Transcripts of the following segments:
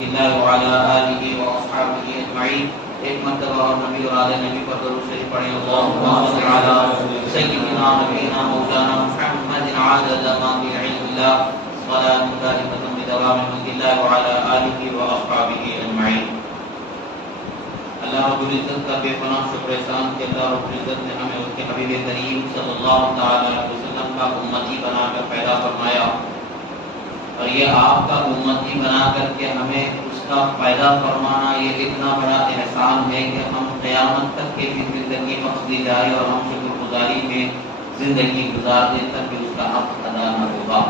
اللہ وعلی آلہ واصحابہ اجمعین۔ ایک مرتبہ اور نبی اور آل نبی پر درود شریف پڑھیں۔ اللہم صل علی سیدنا نبینا مولانا محمد عدد ما فی علم اللہ صلاۃ دائمۃ بدوام ملک اللہ وعلی آلہ واصحابہ اجمعین۔ اللہ رب العزت کا بے پناہ شکر احسان کہ اللہ رب العزت نے ہمیں اس کے حبیب کریم صلی اللہ تعالی علیہ وسلم کا امتی بنا کر پیدا فرمایا، اور یہ آپ کا امتی بنا کر کے ہمیں اس کا پیدا فرمانا یہ اتنا بڑا احسان ہے کہ ہم قیامت تک کی بھی زندگی بخش دی جائے اور ہم شکر گزاری میں زندگی گزار دیں تک بھی اس کا حق ادا نہ ہوگا۔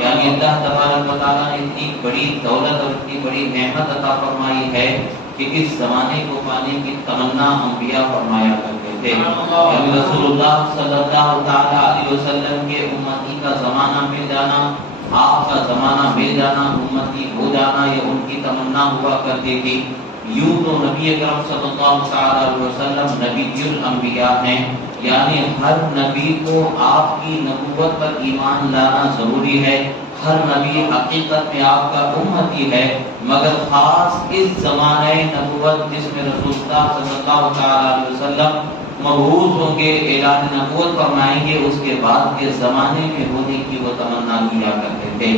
یعنی اللہ تبارک و تعالیٰ نے اتنی بڑی دولت اور اتنی بڑی نعمت عطا فرمائی ہے کہ اس زمانے کو پانے کی تمنا انبیاء فرمایا کرتے تھے۔ یعنی رسول اللہ صلی اللہ تعالی علیہ وسلم کے امتی کا زمانہ مل جانا، آپ کا زمانہ مل جانا، امتی ہو جانا، یہ ان کی تمنا ہوا کرتی تھی۔ یوں تو نبی اکرم صلی اللہ علیہ وسلم نبی الانبیاء ہیں، یعنی ہر نبی کو آپ کی نبوت پر ایمان لانا ضروری ہے، ہر نبی حقیقت میں آپ کا امتی ہے، مگر خاص اس زمانہ نبوت جس میں رسول اللہ صلی اللہ علیہ وسلم مبعوث ہوں گے، اعلان نبوت فرمائیں گے، اس کے بعد کے زمانے میں ہونے کی وہ تمنا کیا کرتے تھے۔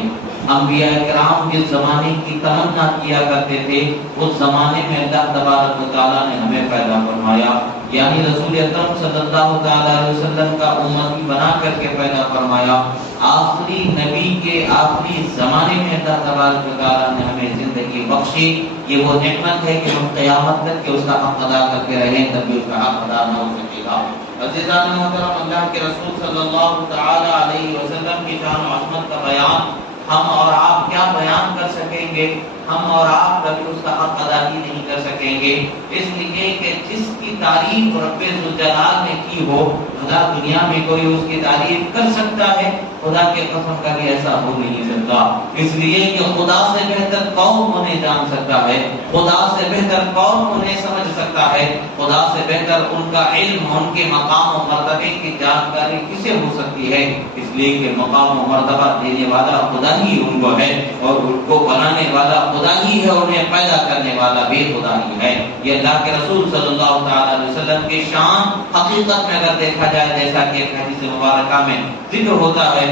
انبیاء کرام جس زمانے کی تمنا کیا کرتے تھے اس زمانے میں اللہ تبارک و تعالیٰ نے ہمیں پیدا فرمایا، یعنی رسول اکرم صلی اللہ تعالی علیہ وسلم کا امتی بنا کر کے پیدا فرمایا۔ آخری نبی کے آخری زمانے میں اللہ تبارک و تعالیٰ نے ہمیں زندگی بخشی، یہ وہ نعمت ہے کہ ہم قیامت تک کہ اس کا حق ادا کر کے رہیں، تب بھی اس کا حق ادا نہ ہو سکے گا۔ عزیزان محترم، اللہ کے رسول صلی اللہ تعالی علیہ وسلم کی شان و عظمت کا بیان ہم اور آپ کیا بیان کر سکیں گے؟ ہم اور آپ کبھی اس کا حق ادا ہی نہیں کر سکیں گے، اس لیے کہ جس کی تعریف رب ذوالجلال نے کی ہو، خدا دنیا میں کوئی اس کی تعریف کر سکتا ہے؟ خدا کے قسم کا بھی ایسا ہو نہیں سکتا، اس لیے کہ خدا سے بہتر کون انہیں جان سکتا ہے، خدا سے بہتر کون انہیں سمجھ سکتا ہے، خدا سے بہتر ان کا علم، ان کے مقام و مرتبے کی جانکاری کسے ہو سکتی ہے؟ اس لیے کہ مقام و مرتبہ دینے والا خدا ہی ان کو ہے، اور ان کو بنانے والا خدا ہی ہے، انہیں پیدا کرنے والا بھی خدا ہی ہے۔ یہ اللہ کے رسول صلی اللہ تعالی علیہ وسلم کی شان حقیقت میں اگر دیکھا جائے، جیسا کہ ایک حدیث مبارکہ میں ذکر ہوتا ہے،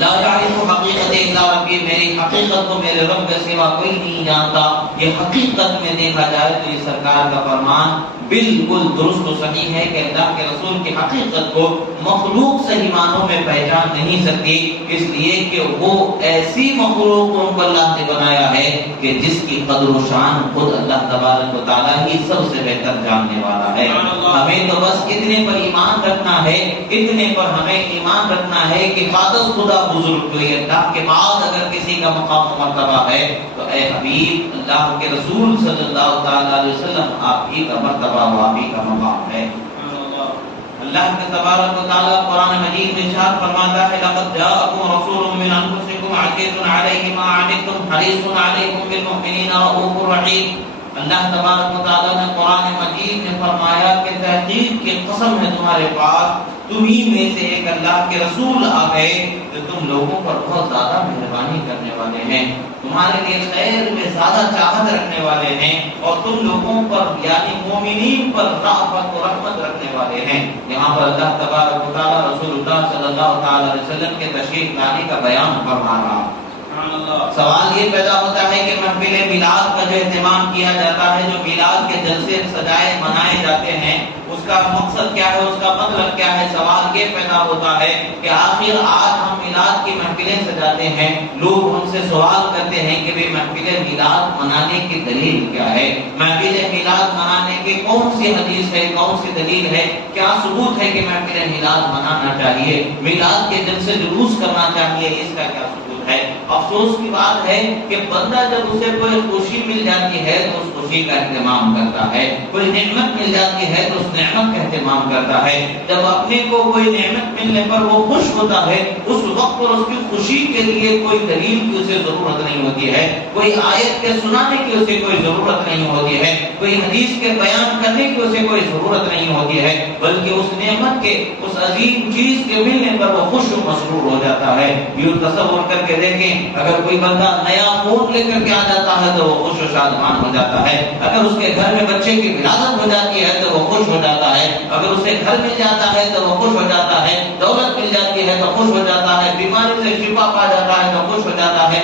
لا یعرف حقیقت الا ربی، میری حقیقت کو میرے رب کے سوا کوئی نہیں جانتا۔ یہ حقیقت میں دیکھا جائے تو یہ سرکار کا فرمان بالکل درست و صحیح ہے کہ اللہ کے رسول کی حقیقت کو مخلوق صحیح معنوں میں پہچان نہیں سکتی، اس لیے کہ وہ ایسی مخلوق ان کو اللہ نے بنایا ہے کہ جس کی قدر و شان خود اللہ تبارک و تعالیٰ ہی سب سے بہتر جاننے والا ہے۔ ہمیں تو بس اتنے پر ایمان رکھنا ہے، اتنے پر ہمیں ایمان رکھنا ہے کہ قادس خدا بزرگ کوئی اللہ کے بعد اگر کسی کا مقام و مرتبہ ہے تو اے حبیب اللہ کے رسول صلی اللہ تعالی علیہ وسلم آپ ہی کا مرتبہ و آپ ہی کا مقام ہے۔ اللہ کے تبارک و تعالی قرآن مجید میں ارشاد فرماتا ہے، لقد جاءکم رسول من انفسکم عزیز علیہ ما عنتم حریص علیکم بالمؤمنین رؤوف رحیم۔ اللہ تبارک و تعالی نے قرآن مجید میں فرمایا کہ تحقیق کی قسم ہے تمہارے پاس تمہی میں سے ایک اللہ کے رسول آ گئے جو تم لوگوں پر بہت زیادہ مہربانی کرنے والے ہیں، تمہارے لیے خیر میں زیادہ چاہت رکھنے والے ہیں، اور تم لوگوں پر یعنی مومنین پر رأفت و رحمت رکھنے والے ہیں۔ یہاں پر اللہ تبارک و تعالی رسول اللہ صلی اللہ تعالی علیہ وسلم کے تشریف لانے کا بیان فرما رہا۔ سوال یہ پیدا ہوتا ہے کہ محفل میلاد کا جو اہتمام کیا جاتا ہے، جو میلاد کے جلسے سجائے منائے جاتے ہیں، اس کا مقصد کیا ہے، اس کا مطلب کیا ہے؟ سوال یہ پیدا ہوتا ہے کہ آخر آج ہم میلاد کی محفلیں سجاتے ہیں، لوگ ہم سے سوال کرتے ہیں کہ محفل میلاد منانے کی دلیل کیا ہے؟ محفل میلاد منانے کی کون سی حدیث ہے، کون سی دلیل ہے، کیا ثبوت ہے کہ محفل میلاد منانا چاہیے، میلاد کے جلسے جلوس کرنا چاہیے، اس کا کیا ثبوت ہے؟ افسوس کی بات ہے کہ بندہ جب اسے کوئی خوشی مل جاتی ہے تو اس خوشی کا اہتمام کرتا ہے، کوئی نعمت مل جاتی ہے تو اس نعمت کا اہتمام کرتا ہے، جب اپنے کو کوئی نعمت ملنے پر وہ خوش ہوتا ہے اس وقت پر اس کی خوشی کے لیے کوئی دلیل کی اسے ضرورت نہیں ہوتی ہے، کوئی آیت کے سنانے کی اسے کوئی ضرورت نہیں ہوتی ہے، کوئی حدیث کے بیان کرنے کی اسے کوئی ضرورت نہیں ہوتی ہے، بلکہ اس نعمت کے اس عظیم چیز کے ملنے پر وہ خوش و مسرور ہو جاتا ہے۔ یوں تصور کر کے دیکھیں اگر کوئی بندہ نیا فون لے کر کے آ جاتا ہے تو وہ خوش و شادمان ہو جاتا ہے، اگر اس کے گھر میں بچے کی ولادت ہو جاتی ہے تو وہ خوش ہو جاتا ہے، اگر اسے گھر مل جاتا ہے تو وہ خوش ہو جاتا ہے، دولت مل جاتی ہے تو خوش ہو جاتا ہے، بیماری سے شفا پا جاتا ہے تو خوش ہو جاتا ہے،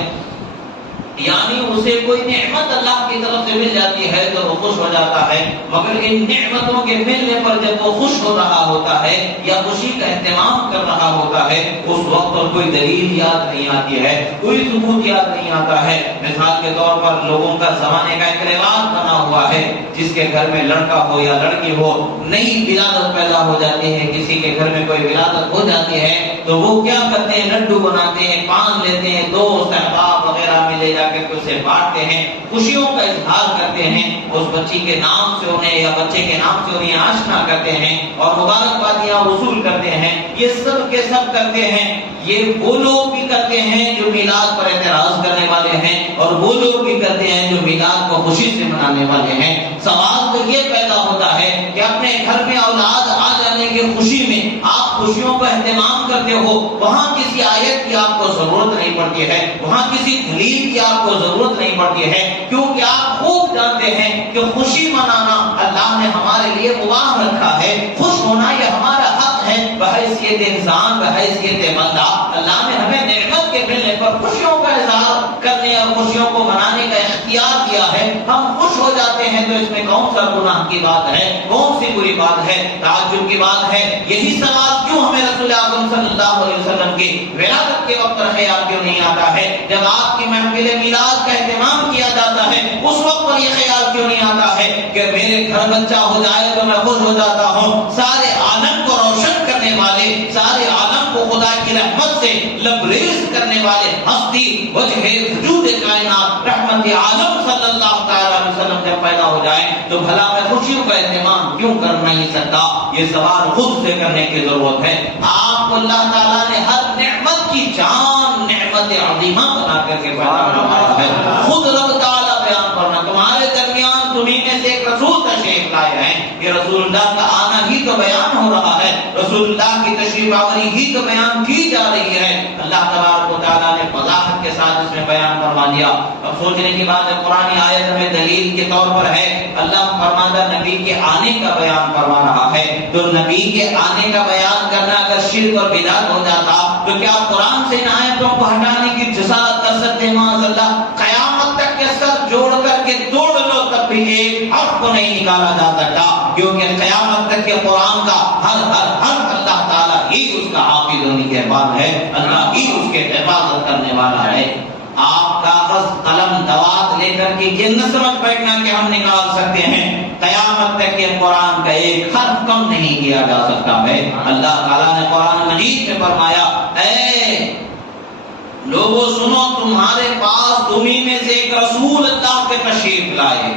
یعنی اسے کوئی نعمت اللہ کی طرف سے مل جاتی ہے تو وہ خوش ہو جاتا ہے۔ مگر ان نعمتوں کے ملنے پر جب وہ خوش ہو رہا ہوتا ہے یا خوشی کا اہتمام کر رہا ہوتا ہے، اس وقت پر کوئی دلیل یاد نہیں آتی ہے، کوئی ثبوت یاد نہیں آتا ہے۔ مثال کے طور پر لوگوں کا زمانے کا ایک رواج بنا ہوا ہے، جس کے گھر میں لڑکا ہو یا لڑکی ہو، نئی ولادت پیدا ہو جاتی ہے، کسی کے گھر میں کوئی ولادت ہو جاتی ہے تو وہ کیا کرتے ہیں، لڈو بناتے ہیں، پان لیتے ہیں، دوست احباب وغیرہ میں لے جا کے اسے بانٹتے ہیں، خوشیوں کا اظہار کرتے ہیں، اس بچی کے نام سے انہیں یا بچے کے نام سے انہیں آشنا کرتے ہیں اور مبارکبادیاں وصول کرتے ہیں۔ یہ سب کے سب کرتے ہیں، یہ وہ لوگ بھی کرتے ہیں جو میلاد پر اعتراض کرنے والے ہیں اور وہ لوگ بھی کرتے ہیں جو میلاد کو خوشی سے منانے والے ہیں۔ سوال تو یہ پیدا ہوتا ہے کہ اپنے گھر میں اولاد آ جانے کی خوشی میں آپ خوشیوں کا اہتمام کرتے ہو، وہاں کسی آیت کی آپ کو ضرورت نہیں پڑتی ہے، وہاں کسی دلیل کی آپ کو ضرورت نہیں پڑتی ہے، کیونکہ آپ خوب جانتے ہیں کہ خوشی منانا اللہ نے ہمارے لیے مباح رکھا ہے، خوش ہونا یہ ہمارا حق ہے، بحیثیت انسان، بحیثیت بندہ اللہ نے ہمیں نعمت کے ملنے پر خوشیوں کا اظہار کرنے اور خوشیوں کو منانے کا اختیار دیا ہے۔ ہم خوش ہو جاتے ہیں تو اس میں کون سا گناہ کی بات ہے، کون سی بری بات ہے، تعجب کی بات ہے؟ یہی سوال کیوں ہمیں رسول اعظم صلی اللہ علیہ وسلم کی ولادت کے وقت خیال کیوں نہیں آتا ہے؟ جب آپ کی محفل میلاد کا اہتمام کیا جاتا ہے اس وقت پر یہ خیال کیوں نہیں آتا ہے کہ میرے گھر بچہ ہو جائے تو میں خوش ہو جاتا ہوں؟ سارے عالم کو روشن کرنے والے، سارے عالم کو خدا کی رحمت سے لبریز کرنے والے ہستی وجہ وجود کائنات رحمت عالم صلی اللہ تعالی علیہ وسلم جب پیدا ہو جائے تو بھلا میں خوشیوں کا اہتمام کیوں کر نہیں سکتا؟ یہ سوال خود سے کرنے کی ضرورت ہے۔ آپ کو اللہ تعالیٰ نے ہر نعمت کی جان نعمت عظیمہ بنا کر کے پیدا فرمایا ہے۔ خود رب تعالیٰ بیان کرنا تمہارے درمیان تمہیں میں سے ایک رسول تشریف لائے ہیں، یہ رسول اللہ کا آنا ہی تو بیان ہو رہا ہے، رسول اللہ کی تشریف آوری ہی تو بیان کی جا رہی ہے۔ اللہ تبارک و تعالیٰ نے وضاحت کے ساتھ اس میں بیان فرما دیا۔ اب سوچنے کی بات ہے، قرآن آیت ہمیں دلیل کے طور پر ہے، اللہ فرماتا نبی کے آنے کا بیان فرما رہا ہے، تو نبی کے آنے کا بیان کرنا اگر شرک اور بدعت ہو جاتا تو کیا قرآن سے ان آیتوں کو ہٹانے کی جسارت کر سکتے؟ معاذ اللہ، قیامت تک کے سر جوڑ کر کے توڑ لو تب بھی ایک حرف کو نہیں نکالا جا سکتا، کیونکہ قیامت تک کے قرآن کا ہر اللہ تعالیٰ ہی اس کا حافظ و نگہبان ہے، اللہ ہی اس کے حفاظت کرنے والا ہے۔ آپ کاغذ قلم دوات لے کر کے یہ نہ سمجھ بیٹھنا کہ ہم نکال سکتے ہیں، قیامت تک کے قرآن کا ایک حرف کم نہیں کیا جا سکتا ہے۔ اللہ تعالیٰ نے قرآن مجید میں فرمایا، اے لوگوں سنو، تمہارے پاس تمہیں میں سے ایک رسول اللہ کے تشریف لائے۔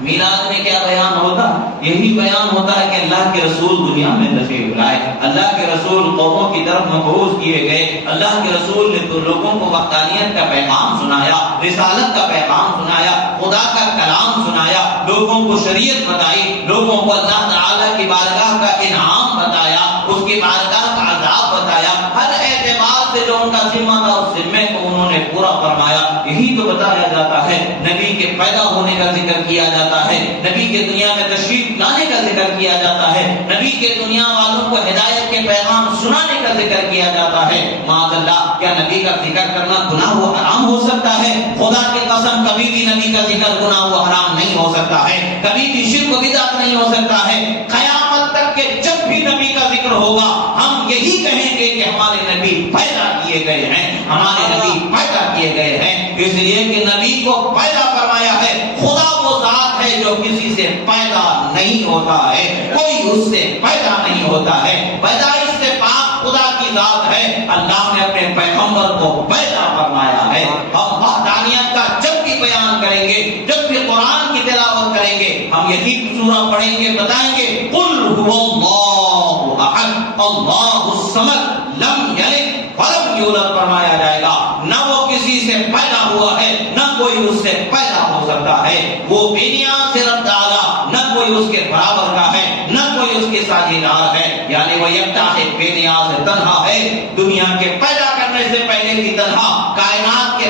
میلاد میں کیا بیان ہوتا؟ یہی بیان ہوتا ہے کہ اللہ کے رسول دنیا میں تشریف لائے، اللہ کے رسول قوموں کی طرف مبعوث کیے گئے، اللہ کے رسول نے تو لوگوں کو وحدانیت کا پیغام سنایا، رسالت کا پیغام سنایا، خدا کا کلام سنایا، لوگوں کو شریعت بتائی، لوگوں کو اللہ تعالیٰ کی بارگاہ کا انعام بتایا، اس کی بارگاہ کا عذاب بتایا، ہر اعتبار سے جو ان کا ذمہ تھا اس ذمے کو انہوں نے پورا فرمایا۔ یہی تو بتایا جاتا ہے، نبی کے پیدا ہونے کا ذکر کیا جاتا ہے، نبی کے دنیا میں تشریف لانے کا ذکر کیا جاتا ہے، نبی کے دنیا والوں کو ہدایت کے پیغام سنانے کا ذکر کیا جاتا ہے۔ معاذ اللہ، کیا نبی کا ذکر کرنا گناہ و حرام ہو سکتا ہے؟ خدا کی قسم کبھی بھی نبی کا ذکر گناہ و حرام نہیں ہو سکتا ہے، کبھی بھی شرک و بدعت نہیں ہو سکتا ہے۔ قیامت تک کہ جب بھی نبی کا ذکر ہوگا ہم یہی کہیں گے کہ ہمارے نبی پیدا کیے گئے ہیں، ہمارے نبی پیدا کیے گئے ہیں، اس لیے کہ نبی کو پیدا فرمایا ہے۔ خدا وہ ذات ہے جو کسی سے پیدا نہیں ہوتا ہے، کوئی اس سے پیدا نہیں ہوتا ہے، پیدائش سے پاک خدا کی ذات ہے۔ اللہ نے اپنے پیغمبر کو پیدا فرمایا ہے۔ ہم وحدانیت کا جب بھی بیان کریں گے، جب بھی قرآن کی تلاوت کریں گے، ہم یہی سورہ پڑھیں گے، بتائیں گے قل هو اللہ احد اللہ الصمد لم یلد ولم یولد، فرمایا جائے گا نہ وہ کسی سے پیدا ہوا ہے نہ کوئی اس سے پیدا ہو سکتا ہے، وہ بے نیاز ہے رب تعالی، نہ کوئی اس کے برابر کا ہے نہ کوئی اس کے ساجھیدار ہے، یعنی وہ یکتا ہے، بے نیاز ہے، تنہا ہے، دنیا کے پیدا کرنے سے پہلے بھی تنہا، کائنات کے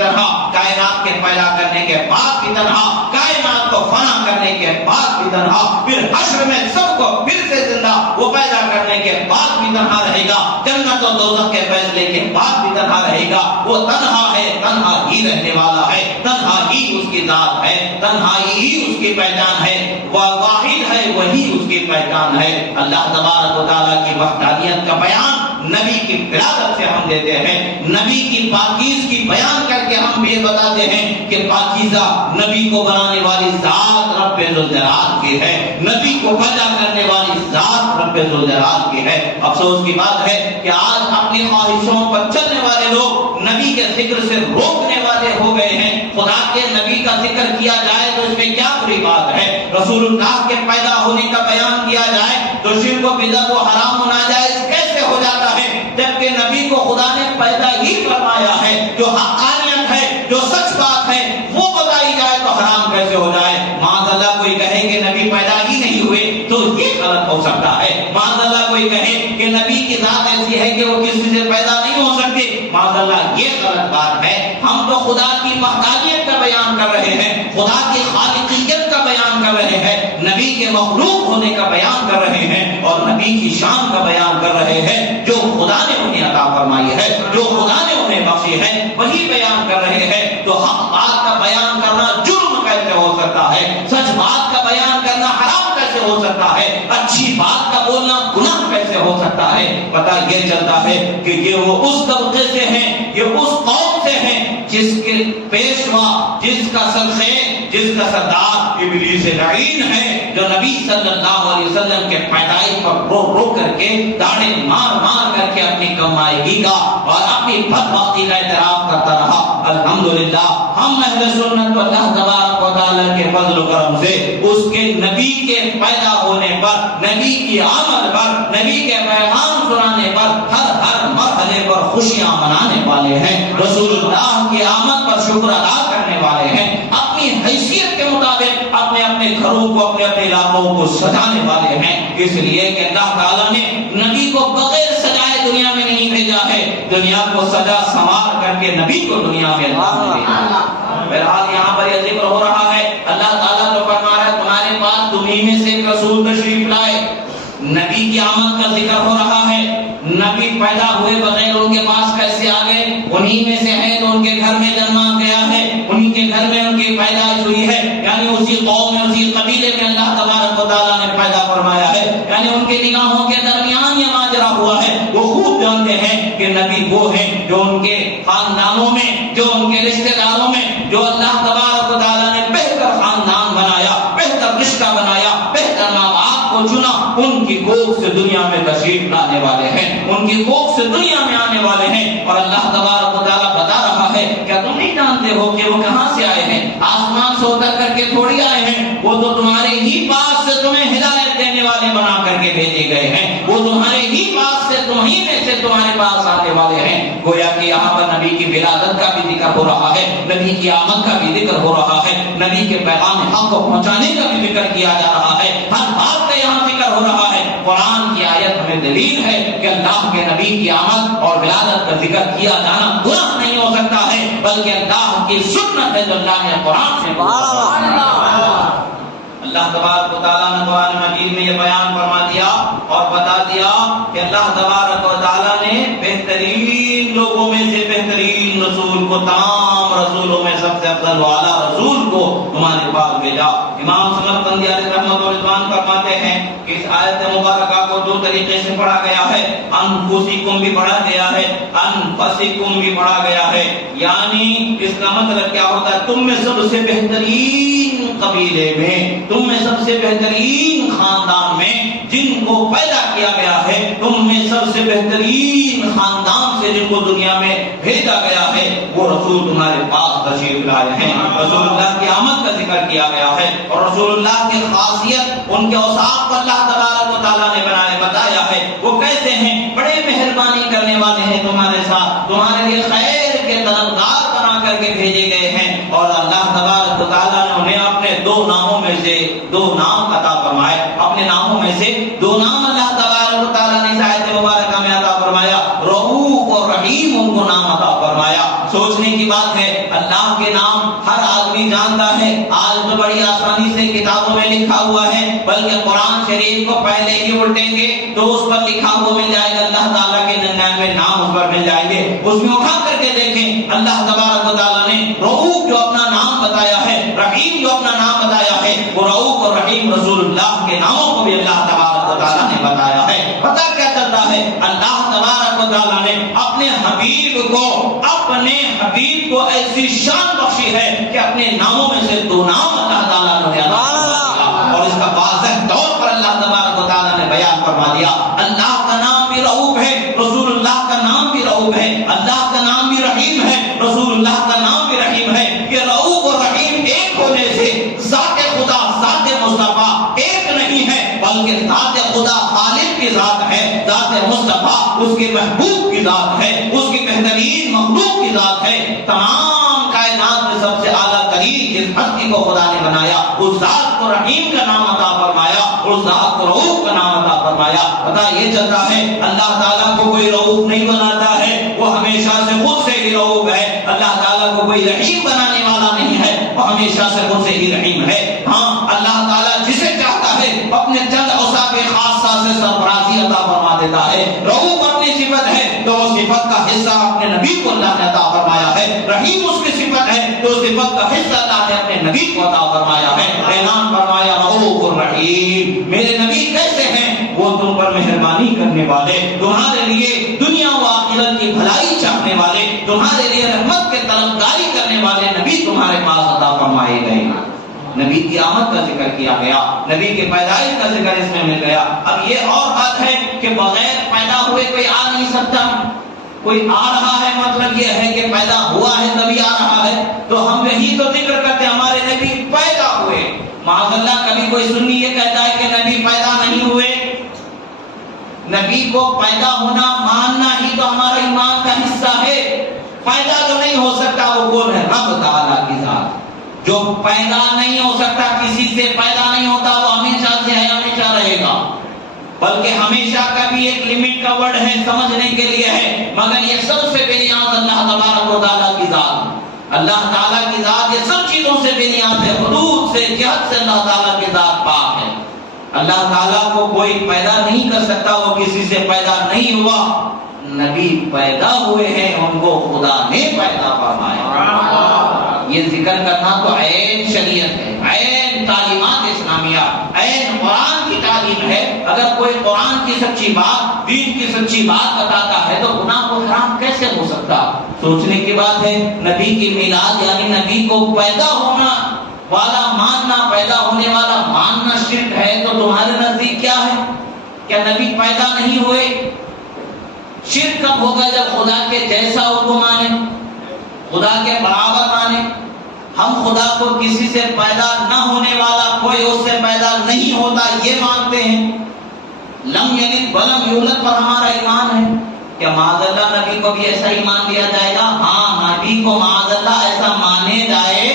طرح کائنات کے پیدا کرنے کے بعد بھی تنہا، کائنات کو فنا کرنے کے بعد بھی تنہا، پھر حشر میں سب کو پھر سے زندہ وہ پیدا کرنے کے بعد بھی تنہا رہے گا، جنت و دوزخ کے فیصلے کے بعد بھی تنہا رہے گا۔ وہ تنہا ہے، تنہا ہی رہنے والا ہے، تنہا ہی اس کی ذات ہے، تنہائی ہی اس کی پہچان ہے، وہ واحد ہے، وہی اس کی پہچان ہے۔ اللہ تبارک و تعالیٰ کی وحدانیت کا بیان نبی کی ولادت سے ہم دیتے ہیں، نبی کی پاکیزگی بیان کر کے ہم یہ بتاتے ہیں کہ پاکیزہ نبی کو بنانے والی ذات رب ذوالجلال کی ہے، نبی کو پیدا کرنے والی ذات رب ذوالجلال کی ہے۔ افسوس کی بات ہے کہ آج اپنی خواہشوں پر چلنے والے لوگ نبی کے ذکر سے روکنے والے ہو گئے ہیں۔ خدا کے نبی کا ذکر کیا جائے تو اس میں کیا بری بات ہے، رسول اللہ کے پیدا ہونے کا بیان کیا جائے تو شرک و بدعت و حرام و ناجائز کیسے ہو جاتا ہے، جبکہ نبی کو خدا نے پیدا ہی فرمایا ہے۔ جو حقانیت ہے، جو سچ بات ہے وہ بتائی جائے تو حرام کیسے ہو جائے۔ معاذ اللہ کوئی کہے کہ نبی پیدا ہی نہیں ہوئے تو یہ غلط ہو سکتا ہے۔ معاذ اللہ کوئی کہے کہ نبی کی ذات ایسی ہے کہ وہ کسی سے پیدا نہیں ہو سکتے، معاذ اللہ یہ غلط بات ہے۔ ہم تو خدا کی وحدانیت کا بیان کر رہے ہیں، خدا کی خالقیت کا بیان کر رہے ہیں، نبی کے مخلوق ہونے کا بیان کر رہے ہیں اور نبی کی شان کا بیان کر رہے ہیں۔ جو خدا نے انہیں عطا فرمائی ہے، جو خدا نے انہیں بخشی ہے وہی بیان کر رہے ہیں۔ تو حق بات کا بیان کرنا جرم کیسے ہو سکتا ہے، سچ بات کا بیان کرنا حرام کیسے ہو سکتا ہے، اچھی بات کا بولنا گناہ کیسے ہو سکتا ہے؟ پتہ یہ چلتا ہے کہ یہ وہ اس طبقے سے ہیں، یہ اس قوم سے ہیں جس کے پیشوا، جس کا سرخیر، جس کا سردار ابلیس لعین ہے، جو نبی صلی اللہ علیہ وسلم کے پیدائش پر رو رو کر کے داڑے مار مار کر کے اپنی کمائیگی کا اور اپنی بدبختی کا اعتراف کرتا رہا۔ الحمدللہ ہم اہل سنت و اللہ تبارک و تعالیٰ کے فضل و کرم سے اس کے نبی کے پیدا ہونے پر، نبی کی آمد پر، نبی کے پیغام سنانے پر ہر مرحلے پر خوشیاں منانے والے ہیں، رسول اللہ کی آمد پر شکر ادا کرنے والے ہیں، اپنی حیثیت کے مطابق اپنے اپنے گھروں کو، اپنے اپنے علاقوں کو سجانے والے ہیں، اس لیے کہ اللہ تعالیٰ نے نبی کو بغیر سجائے دنیا میں نہیں بھیجا ہے، دنیا کو سجا سنوار کر کے نبی کو دنیا میں اللہ نے بھیجا۔ بہرحال یہاں پر یہ ذکر ہو رہا ہے، اللہ تعالیٰ تو فرما رہا ہے تمہارے پاس تمہیں میں سے ایک رسول تشریف لائے، نبی کی آمد کا ذکر ہو رہا ہے۔ نبی پیدا ہوئے بغیر ان کے پاس کیسے آ گئے؟ انہی میں سے ہے تو ان کے گھر میں جنما گیا ہے، انہی کے گھر میں ان کی پیدائش ہوئی ہے، یعنی اسی قوم میں، اسی قبیلے میں اللہ تبارک و تعالیٰ نے پیدا فرمایا ہے، یعنی ان کے نگاہوں کے درمیان یہ ماجرا ہوا ہے۔ وہ خوب جانتے ہیں کہ نبی وہ ہیں جو ان کے خاندانوں میں، جو ان کے رشتہ داروں میں، جو اللہ تبارک و تعالیٰ نے بہتر خاندان بنایا، بہتر رشتہ بنایا، بہتر ماں باپ کو چنا، ان کی کوکھ سے دنیا میں تشریف لانے والے ہیں، ان کی کوکھ سے دنیا میں آنے والے ہیں۔ اور اللہ تبارک و تعالیٰ بتا رہا ہے کیا تم نہیں جانتے ہو کہ وہ کہاں سے آئے ہیں؟ آسمان سے اتر کر کے تھوڑی آئے ہیں، وہ تو تمہارے ہی پاس سے تمہیں ہدایت دینے والے بنا کر کے بھیجے گئے ہیں، وہ تمہارے ہی پاس سے، تمہیں میں سے تمہارے پاس آنے والے ہیں۔ گویا کہ یہاں پر نبی کی ولادت کا بھی ذکر ہو رہا ہے، نبی کی آمد کا بھی ذکر ہو رہا ہے، نبی کے پیغام حق کو پہنچانے کا بھی ذکر کیا جا رہا ہے، ہر بات کا یہاں ذکر ہو رہا ہے۔ قرآن کی آیت ہمیں دلیل ہے کہ اللہ کے نبی کی آمد اور ولادت کا ذکر کیا جانا گناہ نہیں ہو سکتا ہے، بلکہ اللہ کی سنت ہے جو اللہ نے قرآن سے اللہ تبارک و تعالیٰ نے قرآن مجید میں یہ بیان فرما دیا اور بتا دیا کہ اللہ تبارک و تعالیٰ نے بہترین لوگوں میں سے بہترین رسول کو، تمام رسولوں میں سب سے افضل والا رسول کو تمہارے پاس بھیجا۔ امام سمرقندی علیہ رحمۃ و رضوان فرماتے ہیں کہ اس آیت مبارکہ کو دو طریقے سے پڑھا گیا ہے، انفسکم بھی پڑھا گیا ہے، انفسکم بھی پڑھا گیا ہے، یعنی اس کا مطلب کیا ہوتا ہے؟ تم میں سب سے بہترین قبیلے میں، تم میں سب سے بہترین خاندان میں جن کو پیدا کیا گیا ہے، تم میں سب سے بہترین خاندان سے جن کو دنیا میں بھیجا گیا ہے، وہ رسول تمہارے پاس تشریف لائے ہیں۔ رسول اللہ کی آمد کا ذکر کیا گیا ہے اور رسول اللہ کی خاصیت، ان کے اوصاف کو اللہ تبارک و تعالیٰ نے بتایا ہے۔ وہ کیسے ہیں؟ بڑے مہربانی کرنے والے ہیں تمہارے ساتھ، تمہارے لیے خیر کے طلبگار بنا کر کے بھیجے گئے ہیں، اور اللہ تبارک و تعالیٰ نے انہیں اپنے دو ناموں میں سے دو نام عطا فرمائے، اپنے ناموں میں سے دو نام اللہ تبارک و تعالیٰ نے آیت مبارکہ میں عطا فرمایا، رؤوف اور رحیم ان کو نام عطا فرمایا۔ سوچنے کی بات ہے آدمی جانتا ہے آج تو بڑی آسانی سے کتابوں میں لکھا ہوا ہے، بلکہ قرآن شریف کو پہلے ہی الٹیں گے تو اس پر لکھا ہوا مل جائے گا، اللہ تعالیٰ کے 99 نام اس پر مل جائیں گے، اس میں اٹھا کر کے دیکھیں اللہ تبارک و تعالیٰ نے رؤوف جو اپنا نام بتایا ہے، رحیم جو اپنا نام بتایا ہے، وہ رؤوف اور رحیم رسول اللہ کے ناموں کو بھی اللہ تبارک و تعالیٰ نے بتایا ہے۔ پتہ کیا چلتا ہے؟ اللہ تبارک و تعالیٰ نے اپنے حبیب کو ایسی شان بخشی ہے کہ اپنے ناموں میں سے 2 نام اللہ تعالیٰ نے عطا فرما دیا، اور اس کا واضح طور پر اللہ تبارک و تعالیٰ نے بیان فرما دیا۔ اللہ کا نام بھی رؤوف ہے، رسول اللہ کا نام بھی رؤوف ہے، اللہ کا نام بھی رحیم ہے، رسول اللہ کا نام بھی رحیم ہے۔ یہ رؤوف اور رحیم ایک ہونے سے ذات خدا، ذات مصطفیٰ ایک نہیں ہے، بلکہ ذات خدا خالق کی ذات ہے، ذات مصطفیٰ اس کے محبوب کی ذات ہے، اس کی بہترین مخلوق کی ذات ہے۔ تمام کائنات میں سب سے اعلیٰ ترین جس ہستی کو خدا نے بنایا، اس ذات کو رحیم کا نام عطا فرمایا، اس ذات کو رؤوف کا نام عطا فرمایا۔ پتہ یہ چلتا ہے اللہ تعالیٰ کو کوئی رؤوف نہیں بناتا ہے، وہ ہمیشہ سے خود سے ہی رؤوف ہے۔ اللہ تعالیٰ کو کوئی رحیم بنانے والا نہیں ہے، وہ ہمیشہ سے خود سے ہی رحیم ہے۔ ہاں اللہ تعالیٰ جسے چاہتا ہے اپنے چند اوصاف خاصہ سے سرفرازی عطا فرما دیتا ہے۔ رؤوف اپنی صفت ہے تو وہ صفت کا حصہ اپنے نبی کو اللہ نے عطا فرمایا ہے، رحیم اس کی صفت ہے تو صفت کا حصہ اللہ نے اپنے نبی کو عطا فرمایا ہے۔ اعلان فرمایا رؤوف الرحیم، میرے نبی کیسے ہیں؟ وہ تم پر مہربانی کرنے والے، تمہارے لیے دنیا و آخرت کی بھلائی چاہنے والے، تمہارے لیے رحمت کے طلبگاری کرنے والے نبی تمہارے پاس عطا فرمائے گئے۔ نبی کی آمد کا ذکر کیا گیا، نبی کی پیدائش کا ذکر اس میں مل گیا۔ اب یہ اور بات ہے کہ بغیر پیدا ہوئے کوئی آ نہیں سکتا، کوئی آ رہا ہے مطلب یہ ہے کہ پیدا ہوا ہے تبھی آ رہا ہے، تو ہم یہی تو ذکر کرتے ہمارے نبی پیدا ہوئے۔ معاذ اللہ کبھی کوئی سنی یہ کہتا ہے کہ نبی پیدا نہیں ہوئے۔ نبی کو پیدا ہونا ماننا ہی تو ہمارا ایمان کا حصہ ہے۔ پیدا جو نہیں ہو سکتا وہ کون ہے؟ رب تعالیٰ کی ذات جو پیدا نہیں ہو سکتا، کسی سے پیدا نہیں ہوتا، وہ ہمیشہ سے ہے، ہمیشہ رہے گا۔ بلکہ ہمیشہ کا بھی ایک لمٹ کا ورڈ ہے، سمجھنے کے لیے ہے، مگر یہ سب سے بے نیاز اللہ تبارک و تعالیٰ کی ذات، اللہ تعالیٰ کی ذات یہ سب چیزوں سے بے نیاز ہے، حدود سے، جہت سے اللہ تعالیٰ کی ذات پاک ہے۔ اللہ تعالیٰ کو کوئی پیدا نہیں کر سکتا، وہ کسی سے پیدا نہیں ہوا۔ نبی پیدا ہوئے ہیں، ان کو خدا نے پیدا فرمایا۔ یہ ذکر کرنا تو عین شریعت ہے، عین تعلیمات اسلامیہ، عین قرآن کی تعلیم ہے۔ اگر کوئی قرآن کی سچی بات، دین کی سچی بات بتاتا ہے تو گناہ کو حرام کیسے ہو سکتا؟ سوچنے کی بات ہے۔ نبی کی میلاد یعنی نبی کو پیدا ہونا والا ماننا، پیدا ہونے والا ماننا شرک ہے، تو تمہارے نزدیک کیا ہے؟ کیا نبی پیدا نہیں ہوئے؟ شرک کب ہوگا؟ جب خدا کے جیسا ان کو مانے، خدا کے برابر مانے۔ ہم خدا کو کسی سے پیدا نہ ہونے والا، کوئی اس سے پیدا نہیں ہوتا یہ مانتے ہیں۔ لم یلد ولم یولد پر ہمارا ایمان ہے۔ کیا معاذ اللہ نبی کو بھی ایسا ایمان دیا جائے گا؟ ہاں، نبی کو معاذ اللہ ایسا مانے جائے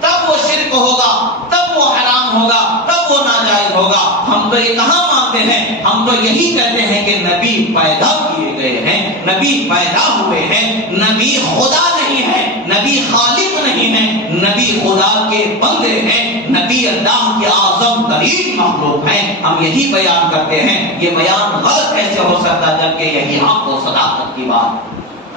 تب وہ شرک ہوگا، تب وہ حرام ہوگا، تب وہ ناجائز ہوگا۔ ہم تو یہ کہاں مانتے ہیں؟ ہم تو یہی کہتے ہیں کہ نبی پیدا کیے گئے ہیں، نبی پیدا ہوئے ہیں، نبی خدا نہیں ہے، نبی خالق نہیں ہے، نبی خدا کے بندے ہیں، نبی اللہ کے اعظم ترین مخلوق ہیں۔ ہم یہی بیان کرتے ہیں۔ یہ بیان غلط کیسے ہو سکتا جبکہ یہی حق و صداقت کی بات؟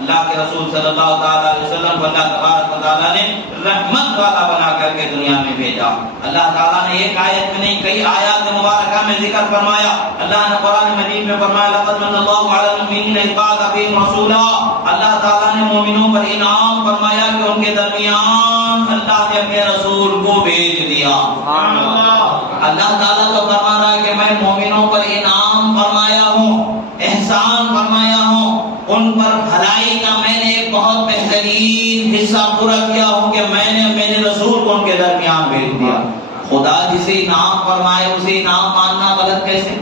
اللہ کے رسول صلی اللہ تعالیٰ علیہ وسلم کو اللہ تبارک و تعالیٰ نے رحمت والا بنا کر کے دنیا میں بھیجا۔ اللہ تعالیٰ نے ایک آیت میں نہیں کئی آیات مبارکہ میں ذکر فرمایا۔ اللہ نے قرآن مجید میں فرمایا لقد من اللہ علی المؤمنین اذ بعث فیہم رسولا۔ اللہ تعالیٰ نے مومنوں پر انعام فرمایا کہ ان کے درمیان اللہ نے اپنے رسول کو بھیج دیا۔ اللہ تعالیٰ تو فرما رہا ہے کہ میں مومنوں پر انعام فرمایا ہوں، احسان فرمایا ہوں، ان پر بھلائی کا میں نے ایک بہت بہترین حصہ پورا کیا ہوں کہ میں نے میرے رسول کو ان کے درمیان بھیج دیا۔ خدا جسے انعام فرمائے اسے انعام ماننا غلط کیسے؟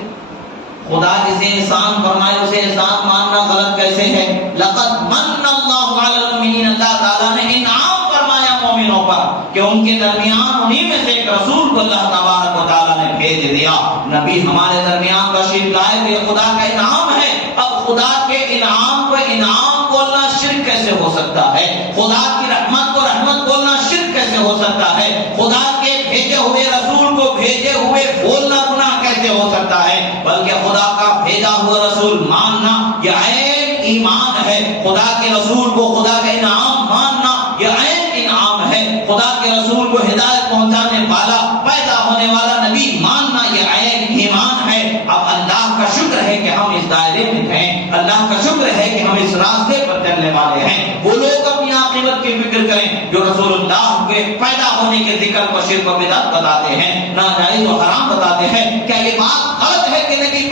خدا جسے احسان فرمائے اسے احسان ماننا غلط کیسے ہے؟ لقد من اللہ علی المؤمنین، اللہ تعالیٰ نے انعام فرمایا مومنوں پر کہ ان کے درمیان انہی میں سے ایک رسول کو اللہ تبارک و تعالیٰ نے بھیج دیا۔ نبی ہمارے درمیان تشریف لائے تو یہ خدا کا انعام ہے۔ اب خدا کے انعام کو انعام بولنا شرک کیسے ہو سکتا ہے؟ خدا کی رحمت کو رحمت بولنا شرک کیسے ہو سکتا ہے؟ خدا کے بھیجے ہوئے رسول کو بھیجے ہوئے بولنا گناہ کیسے ہو سکتا ہے؟ بلکہ خدا کا بھیجا ہوا رسول ماننا یہ عین ایمان ہے. خدا کے رسول کو خدا کا انعام ماننا یہ عین انعام ہے. خدا کے رسول کو ہدایت پہنچانے والا پیدا ہونے والا نبی ماننا یہ عین ایمان ہے. اب اللہ کا شکر ہے کہ ہم اس دائرے میں ہیں. اللہ کا شکر ہے کہ ہم اس راستے پر چلنے والے ہیں. وہ لوگ اپنی عاقبت کی فکر کریں جو رسول اللہ کے پیدا ہونے کے ذکر کو شرک و بدعت بتاتے ہیں, ناجائز و حرام بتاتے ہیں. کیا یہ بات غلط ہے کہ نبی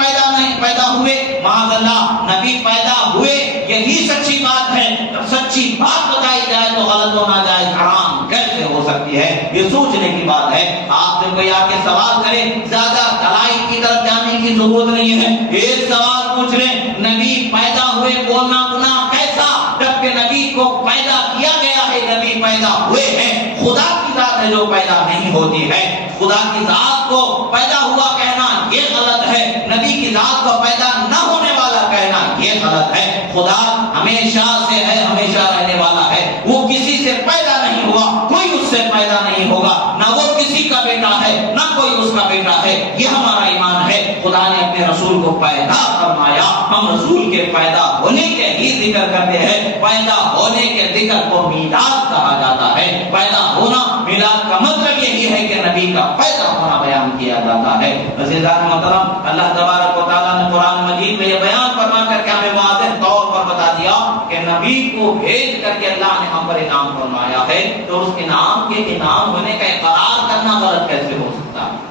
پیدا ہوئے؟ معاذ اللہ, نبی پیدا ہوئے یہی سچی بات ہے. جب سچی بات بتائی جائے تو غلط و ناجائز حرام کیسے ہو سکتی ہے؟ یہ سوچنے کی بات ہے. آپ سے کوئی آ کے سوال کرے, زیادہ دلائل کی طرف جانے کی ضرورت نہیں ہے. ایک سوال پوچھ لیں, نبی پیدا ہوئے بولنا گناہ کیسا؟ جبکہ نبی کو پیدا کیا گیا ہے, نبی پیدا ہوئے ہیں. خدا کی ذات ہے جو پیدا نہیں ہوتی ہے. خدا کی ذات کو پیدا ہوا کہنا یہ غلط ہے. نبی کی ذات کو پیدا نہ ہونے والا کہنا یہ غلط ہے. خدا ہمیشہ سے ہے, ہمیشہ رہنے والا ہے. وہ کسی سے پیدا نہیں ہوا, کوئی اس سے پیدا نہیں ہوگا. نہ وہ کسی کا بیٹا ہے, نہ کوئی اس کا بیٹا ہے. یہ ہمارا ایمان ہے. خدا نے اپنے رسول کو پیدا فرمایا. ہم رسول کے پیدا ہونے کے ہی ذکر کرتے ہیں. پیدا ہونے کے ذکر کو میلاد کہا جاتا ہے. پیدا ہونا, میلاد کا مطلب یہی ہے کہ نبی کا پیدا ہونا بیان کیا جاتا ہے. عزیزان محترم, اللہ تبارک و تعالیٰ نے قرآن مجید میں یہ بیان فرما کر کے ہمیں واضح طور پر بتا دیا کہ نبی کو بھیج کر کے اللہ نے ہم پر انعام فرمایا ہے. تو اس انعام کے انعام ہونے کا اقرار کرنا غلط کیسے ہو سکتا ہے؟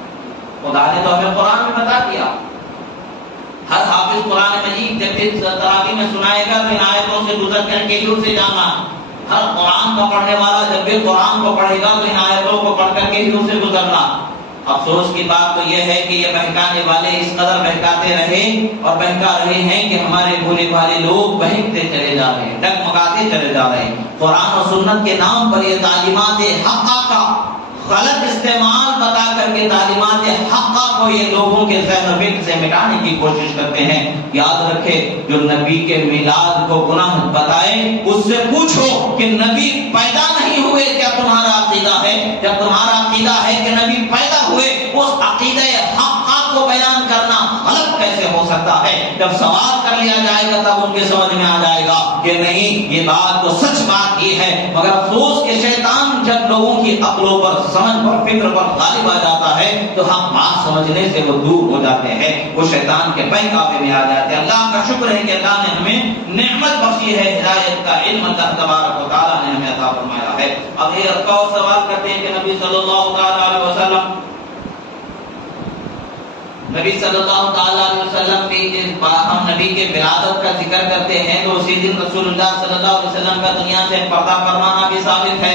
خدا نے تو ہمیں قرآن میں بتا دیا. ہر حافظ قرآن مجید جب تراویح میں سنائے گا تو ان آیتوں سے گزر کر کے ہی اسے جانا. ہر قرآن کا پڑھنے والا جب بھی قرآن کو پڑھے گا تو ان آیتوں کو پڑھ کر کے ہی اسے گزرنا. افسوس کی بات تو یہ ہے کہ یہ بہکانے والے اس قدر بہکاتے رہے اور بہکا رہے ہیں کہ ہمارے بھولے بھالے لوگ بہکتے چلے جا رہے ہیں, ڈگمگاتے چلے جا رہے ہیں. قرآن و سنت کے نام پر یہ تعلیمات حقہ کا غلط استعمال بتا کر کے تعلیمات حقہ کو یہ لوگوں کے ذہن و فکر سے مٹانے کی کوشش کرتے ہیں. یاد رکھے, جو نبی کے میلاد کو گناہ بتائے اس سے پوچھو کہ نبی پیدا نہیں ہوئے کیا تمہارا عقیدہ ہے؟ جب تمہارا عقیدہ ہے کہ نبی پیدا ہوئے, اس عقیدہ حقہ کو بیان کرنا غلط کیسے ہو سکتا ہے؟ جب سوال کر لیا جائے گا تب ان کے سمجھ میں آ جائے گا کہ نہیں, یہ بات تو سچ بات ہی ہے. مگر افسوس کہ شیطان جب لوگوں کی عقلوں پر, سمجھ پر, فکر پر غالب آ جاتا ہے تو ہم بات سمجھنے سے وہ دور ہو جاتے ہیں, وہ شیطان کے بہکاوے میں آ جاتے ہیں. اللہ کا شکر ہے کہ اللہ نے ہمیں نعمت بخشی ہے, ہدایت کا علم اللہ تبارک و تعالیٰ نے ہمیں عطا فرمایا ہے. اب یہ اور سوال کرتے ہیں کہ نبی صلی اللہ علیہ وسلم کی ہم نبی کے ولادت کا ذکر کرتے ہیں تو اسی دن رسول اللہ صلی اللہ علیہ وسلم کا دنیا سے پردہ فرمانا بھی ثابت ہے.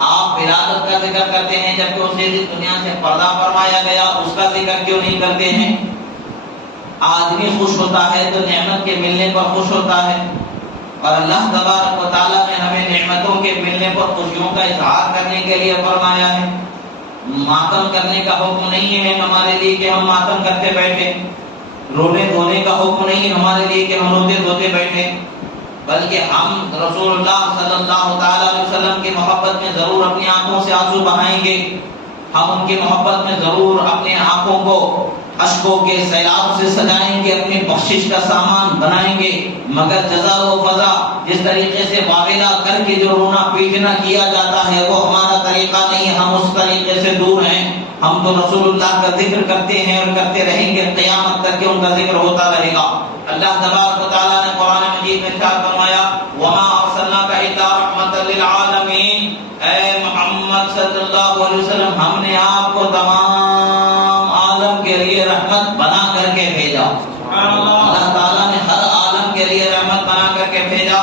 آپ ولادت کا ذکر کرتے ہیں جبکہ اسی دن دنیا سے پردہ فرمایا گیا, اس کا ذکر کیوں نہیں کرتے ہیں؟ آدمی خوش ہوتا ہے تو نعمت کے ملنے پر خوش ہوتا ہے, اور اللہ تبارک و تعالیٰ نے ہمیں نعمتوں کے ملنے پر خوشیوں کا اظہار کرنے کے لیے فرمایا ہے. ماتم کرنے کا حکم نہیں ہے ہمارے لیے کہ ہم ماتم کرتے بیٹھے, رونے دھونے کا حکم نہیں ہمارے لیے کہ ہم روتے دھوتے بیٹھے, بلکہ ہم رسول اللہ صلی اللہ تعالی علیہ وسلم کی محبت میں ضرور اپنی آنکھوں سے آنسو بہائیں گے. ہم ان کی محبت میں ضرور اپنے آنکھوں کو اشکوں کے سیلاب سے سجائیں گے, اپنی بخشش کا سامان بنائیں گے. مگر جزا و فضا جس طریقے سے واویلا کر کے جو رونا پیٹنا کیا جاتا ہے وہ ہمارا طریقہ نہیں, ہم اس طریقے سے دور ہیں. ہم تو رسول اللہ کا ذکر کرتے ہیں اور کرتے رہیں گے, قیامت تک کہ ان کا ذکر ہوتا رہے گا. اللہ تبارک و تعالیٰ نے قرآن مجید میں ارشاد فرمایا, وما ارسلناک الا رحمۃ للعالمین, اے محمد صلی اللہ علیہ وسلم ہم نے آپ کو تمام عالم کے لیے رحمت بنا کر کے بھیجا. اللہ تعالیٰ نے ہر عالم کے لیے رحمت بنا کر کے بھیجا.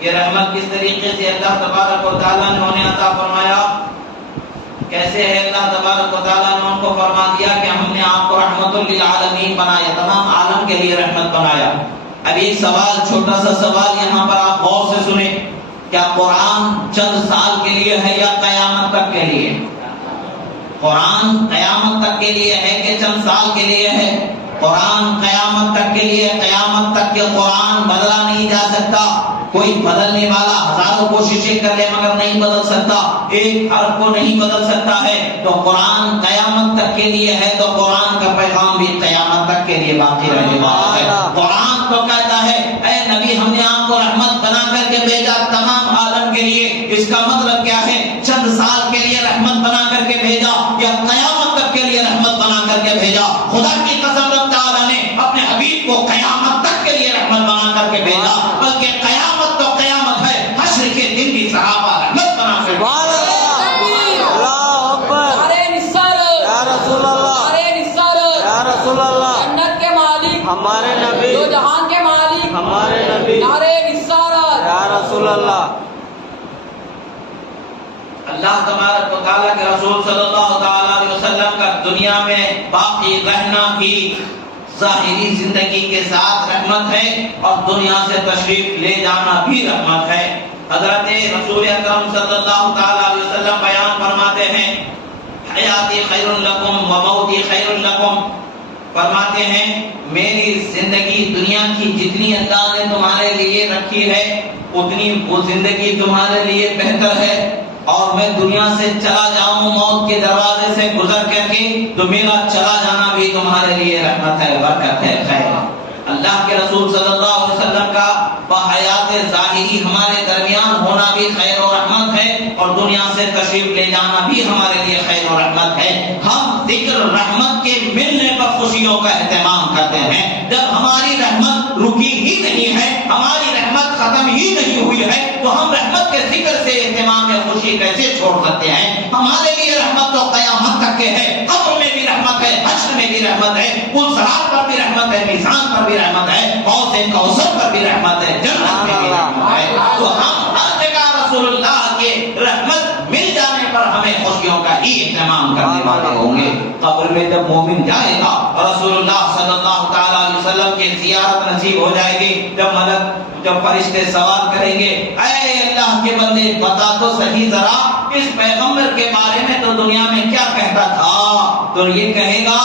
یہ رحمت کس طریقے سے اللہ تبارک و تعالیٰ نے انہیں عطا فرمایا؟ کیسے ہے؟ اللہ تبارک و تعالیٰ نے ان کو فرما دیا کہ ہم نے آپ کو رحمت للعالمین بنایا, تمام عالم کے لیے رحمت بنایا. اب ایک سوال, چھوٹا سا سوال یہاں پر آپ غور سے سنیں, کیا قرآن چند سال کے لیے ہے یا قیامت تک کے لیے؟ قرآن قیامت تک کے لیے ہے کہ چند سال کے لیے ہے؟ قرآن قیامت تک کے لیے, قیامت تک کے قرآن بدلا نہیں جا سکتا. کوئی بدلنے والا ہزاروں کوششیں کر لے مگر نہیں بدل سکتا، ایک حرف کو نہیں بدل سکتا ہے۔ تو قرآن قیامت تک کے لیے ہے، تو قرآن کا پیغام بھی قیامت تک کے لیے باقی رہنے والا ہے۔ قرآن تو کہتا ہے اے نبی ہم نے آپ کو رحمت بنا کر کے بھیجا تمام عالم کے لیے۔ اس کا مطلب کیا ہے؟ چند سال کے لیے رحمت بنا کر کے بھیجا یا قیامت تک کے لیے رحمت بنا کر کے بھیجا؟ خدا کی قسم رب تعالیٰ نے اپنے حبیب کو قیامت تک کے لیے رحمت بنا کر کے بھیجا، بلکہ قیامت تو قیامت ہے، حشر کے دن بھی صحابہ رحمت بنا کر جنت کے مالک ہمارے نبی، دو جہان کے مالک ہمارے نبی، نعرے رسالت یا رسول اللہ۔ اللہ تبارک و تعالیٰ کے رسول صلی اللہ تعالیٰ علیہ وسلم کا دنیا میں باقی رہنا بھی ظاہری زندگی کے ساتھ رحمت ہے، اور دنیا سے تشریف لے جانا بھی رحمت ہے۔ حضرت رسول اکرم صلی اللہ تعالیٰ علیہ وسلم بیان فرماتے ہیں حیاتی خیر لکم و موتی خیر لکم، فرماتے ہیں میری زندگی دنیا کی جتنی اللہ نے تمہارے لیے رکھی ہے اتنی وہ زندگی تمہارے لیے بہتر ہے، اور میں دنیا سے چلا جاؤں موت کے دروازے سے گزر کر کے تو میرا چلا جانا بھی تمہارے لیے رحمت ہے، برکت ہے، خیر۔ اللہ کے رسول صلی اللہ علیہ وسلم کا بحیات ظاہری ہمارے درمیان ہونا بھی خیر و رحمت ہے، اور دنیا سے تشریف لے جانا بھی ہمارے لیے خیر و رحمت ہے۔ ہم ذکر رحمت کے ملنے پر خوشیوں کا اہتمام کرتے ہیں، جب ہماری رحمت رکی ہی نہیں ہے، ہماری رحمت ختم ہی نہیں ہوئی ہے، تو ہم رحمت کے ذکر سے اہتمام میں خوشی کیسے چھوڑ سکتے ہیں؟ ہمارے لیے رحمت تو قیامت تک کے ہے، قبر میں بھی رحمت ہے، حشر میں بھی رحمت ہے، پلسرات پر بھی رحمت ہے، میزان پر بھی رحمت ہے، حوض کوثر پر بھی رحمت ہے، جنت میں بھی رحمت ہے۔ تو ہم ہر جگہ رسول اللہ کے رحمت مل جانے پر ہمیں خوشیوں کا ہی اہتمام کرنے والے ہوں گے۔ قبر میں جب مومن جائے گا اور رسول اللہ صلی اللہ تعالیٰ علیہ وسلم کی زیارت نصیب ہو جائے گی، جب فرشتے سوال کریں گے اے اللہ کے بندے بتا تو صحیح ذرا اس پیغمبر کے بارے میں تو دنیا میں کیا کہتا تھا، تو یہ کہے گا